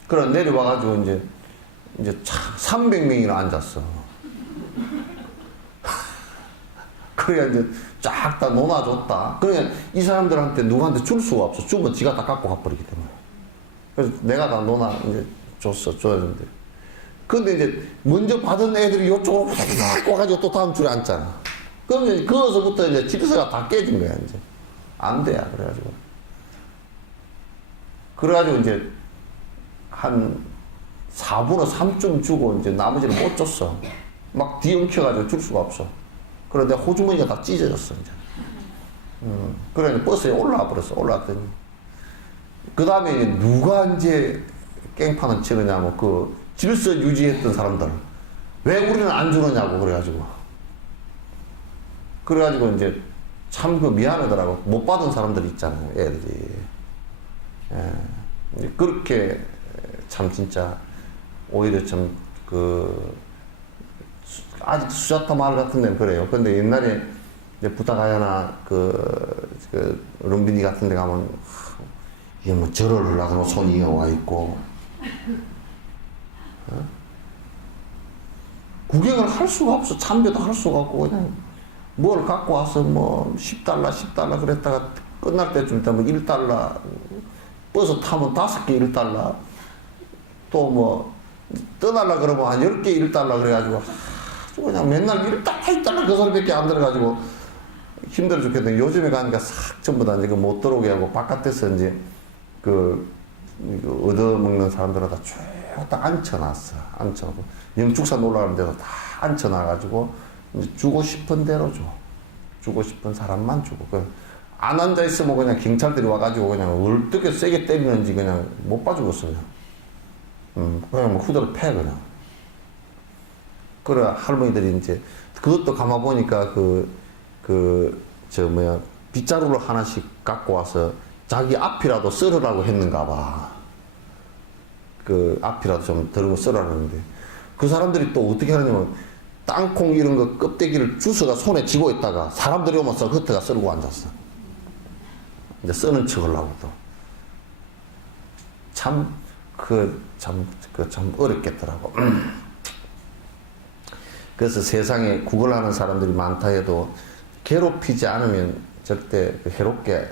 그래, 내려와가지고 이제 300명이나 앉았어. 그래야 이제 쫙 다 논아줬다. 그러니까 이 사람들한테 누구한테 줄 수가 없어. 주면 지가 다 갖고 가버리기 때문에. 그래서 내가 다 이제 줘야 되는데. 근데 이제 먼저 받은 애들이 요쪽으로 갖고 와가지고 또 다음 줄에 앉잖아. 그럼 이제 거기서부터 이제 질서가 다 깨진 거야, 이제. 안 돼, 그래가지고 이제 한 4분의 3쯤 주고 이제 나머지를 못 줬어. 막 뒤엉켜가지고 줄 수가 없어. 그런데 호주머니가 다 찢어졌어, 이제. 그래, 버스에 올라왔더니. 그 다음에 이제 누가 이제 깽판을 치느냐고, 그 질서 유지했던 사람들. 왜 우리는 안 주느냐고, 그래가지고 이제 참 미안하더라고. 못 받은 사람들 있잖아요, 애들이. 예. 그렇게 참 진짜 오히려 참 아직 수자타 마을 같은 데는 그래요. 근데 옛날에 이제 부타가야나 룸비니 같은 데 가면 이게 뭐 절을 하려고 손이 와 있고 구경을 할 수가 없어. 참배도 할 수가 없고 그냥 뭘 갖고 와서 뭐 $10 그랬다가 끝날 때쯤 되면 $1 버스 타면 5개 $1 또 뭐 떠날라 그러면 한 10개 $1 그래가지고 그냥 맨날 $1 그 소리밖에 안 들어가지고 힘들어 죽겠네. 요즘에 가니까 싹 전부 다 이제 못 들어오게 하고 바깥에서 이제 얻어먹는 사람들은 다 쭉 다 앉혀놨어. 앉혀놓고 영축산 올라가는 데도 다 앉혀놔가지고 이제 주고 싶은 대로 줘. 주고 싶은 사람만 주고. 안 앉아있으면 그냥 경찰들이 와가지고 그냥 어떻게 세게 때리는지 그냥 못 봐주겠어, 그냥. 그냥 뭐 후드를 패, 그냥. 그래, 할머니들이 이제, 그것도 가만보니까 빗자루를 하나씩 갖고 와서 자기 앞이라도 썰으라고 했는가 봐. 그 앞이라도 좀 들고 썰으라는데. 그 사람들이 또 어떻게 하냐면, 땅콩 이런 거 껍데기를 주워가 손에 쥐고 있다가 사람들이 오면 겉에가 썰고 앉았어. 이제 쓰는 척 하려고 또. 참 어렵겠더라고. 그래서 세상에 구걸하는 사람들이 많다 해도 괴롭히지 않으면 절대 해롭게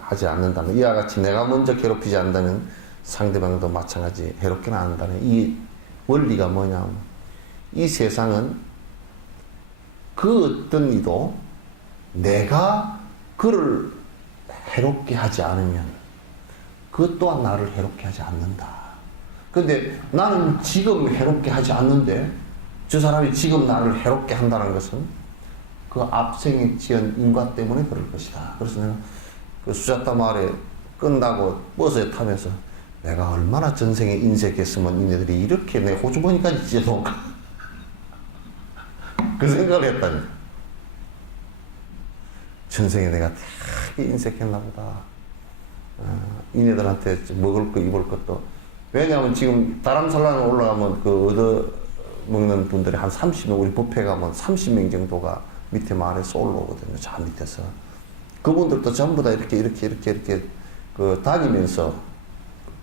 하지 않는다는, 이와 같이 내가 먼저 괴롭히지 않는다면 상대방도 마찬가지 해롭게는 안 한다는 이 원리가 뭐냐면, 이 세상은 그 어떤 이도 내가 그를 해롭게 하지 않으면 그것 또한 나를 해롭게 하지 않는다. 근데 나는 지금 해롭게 하지 않는데 저 사람이 지금 나를 해롭게 한다는 것은 그 앞생에 지은 인과 때문에 그럴 것이다. 그래서 내가 그 수자타 마을에 끝나고 버스에 타면서 내가 얼마나 전생에 인색했으면 이네들이 이렇게 내 호주머니까지 찢어놓을까. 그 생각을 했다니. 전생에 내가 되게 인색했나 보다. 이네들한테 먹을 거 입을 것도. 왜냐하면 지금 다람살라에 올라가면 그 얻어 먹는 분들이 한 30명, 우리 뷔페 가면 30명 정도가 밑에 마을에서 올라오거든요. 저 밑에서. 그분들도 전부 다 이렇게 그 다니면서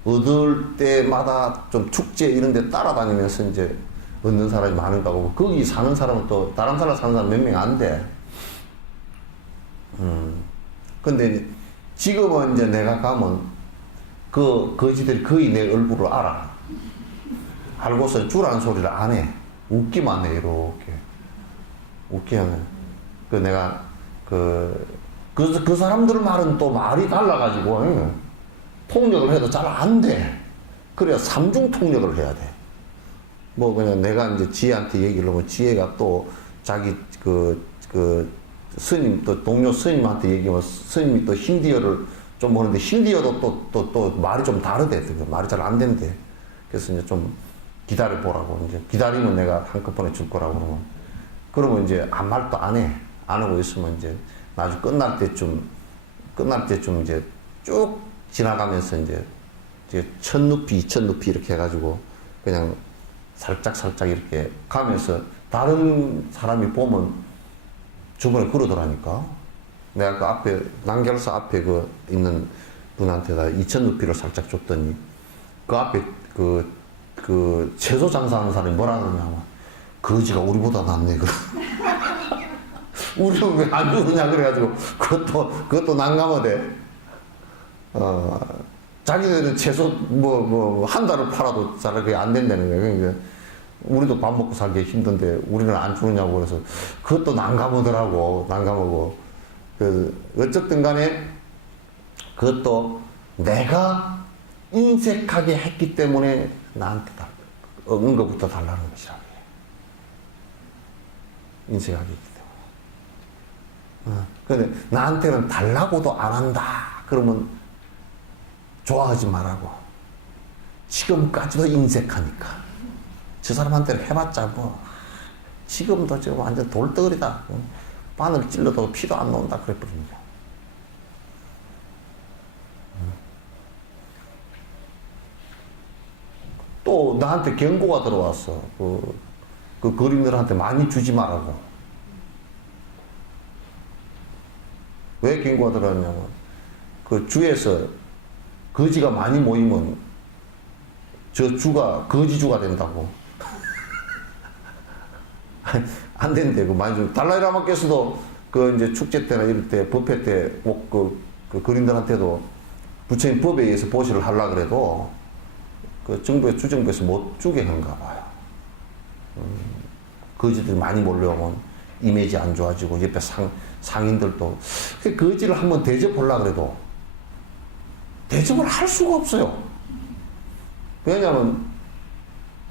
얻을 때마다 좀 축제 이런 데 따라다니면서 이제 얻는 사람이 많은가 보고, 거기 사는 사람은 또 다른 사람 사는 사람 몇 명 안 돼. 근데 지금은 이제 내가 가면 그 거지들이 거의 내 얼굴을 알아. 알고서 주라는 소리를 안 해. 웃기만 해, 이렇게. 웃기면. 내가 그 사람들 말은 또 말이 달라가지고, 통역을 해도 잘 안 돼. 그래야 삼중 통역을 해야 돼. 뭐 그냥 내가 이제 지혜한테 얘기를 하면 지혜가 또 자기 스님, 또 동료 스님한테 얘기하면 스님이 또 힌디어를 좀 보는데 힌디어도 또 말이 좀 다르대. 말이 잘 안 된대. 그래서 이제 좀 기다려 보라고. 이제 기다리면 내가 한꺼번에 줄 거라고 그러면 이제 아무 말도 안 해. 안 하고 있으면 이제 나중에 끝날 때쯤 이제 쭉 지나가면서 이제 천 루피, 2천 루피 이렇게 해가지고 그냥 살짝 이렇게 가면서 다른 사람이 보면 주변에 그러더라니까. 내가 그 앞에, 난결사 앞에 있는 분한테다 2천 루피를 살짝 줬더니 그 앞에 채소 장사하는 사람이 뭐라 그러냐면 거지가 우리보다 낫네. 우리는 왜 안 주느냐 그래가지고 그것도 난감하대. 자기들은 채소 한 달을 팔아도 잘 그게 안 된다는 거예요. 그러니까 우리도 밥 먹고 살기 힘든데 우리는 안 주느냐고 그래서 그것도 난감하더라고. 난감하고. 어쨌든 간에 그것도 내가 인색하게 했기 때문에 나한테 은거부터 달라는 것이라고 해. 인색하게 했기 때문에. 근데 나한테는 달라고도 안 한다. 그러면 좋아하지 말라고. 지금까지도 인색하니까. 저 사람한테는 해봤자 지금도 저 완전 돌덩어리다. 바늘 찔러도 피도 안 나온다. 그랬거든요. 또 나한테 경고가 들어왔어. 그 거린들한테 많이 주지 말라고. 왜 경고가 들어왔냐면 그 주에서 거지가 많이 모이면 저 주가 거지주가 된다고. 안 된대. 많이 좀 달라이라마께서도 이제 축제 때나 이럴 때 법회 때 꼭 그 거린들한테도 부처님 법에 의해서 보시를 하려고 그래도 주정부에서 못 주게 한가 봐요. 거지들이 많이 몰려오면 이미지 안 좋아지고 옆에 상인들도 거지를 한번 대접하려고 그래도 대접을 할 수가 없어요. 왜냐하면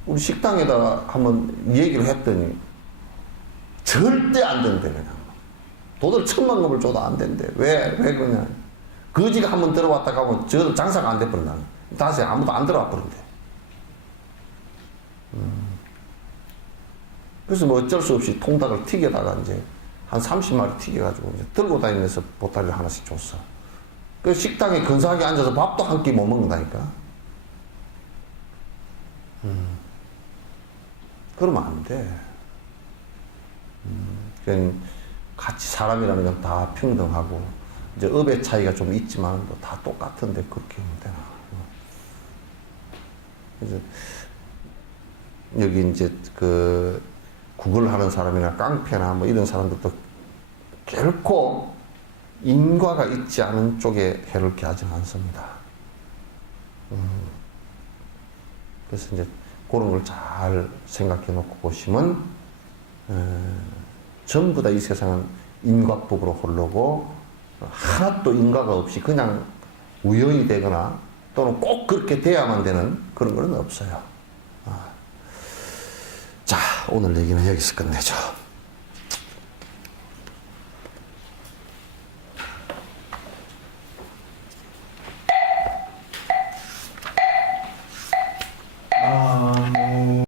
우리 식당에다가 한번 얘기를 했더니 절대 안 된대, 그냥. 돈을 1,000만 줘도 안 된대. 왜 그러냐. 거지가 한번 들어왔다 가면 저 장사가 안 돼버린다. 다시 아무도 안 들어와 버린대. 그래서 뭐 어쩔 수 없이 통닭을 튀겨다가 이제 한 30마리 튀겨가지고 이제 들고 다니면서 보따리를 하나씩 줬어. 그 식당에 근사하게 앉아서 밥도 한 끼 못 먹는다니까. 그러면 안 돼. 그냥 같이 사람이라는 건 다 평등하고, 이제 업의 차이가 좀 있지만 뭐 다 똑같은데 그렇게 하면 되나. 그래서 여기 이제 그 구글 하는 사람이나 깡패나 뭐 이런 사람들도 결코 인과가 있지 않은 쪽에 해를 가하지 않습니다. 그래서 이제 그런 걸 잘 생각해 놓고 보시면, 전부 다 이 세상은 인과법으로 흐르고, 하나도 인과가 없이 그냥 우연이 되거나 또는 꼭 그렇게 돼야만 되는 그런 건 없어요. 자, 오늘 얘기는 여기서 끝내죠.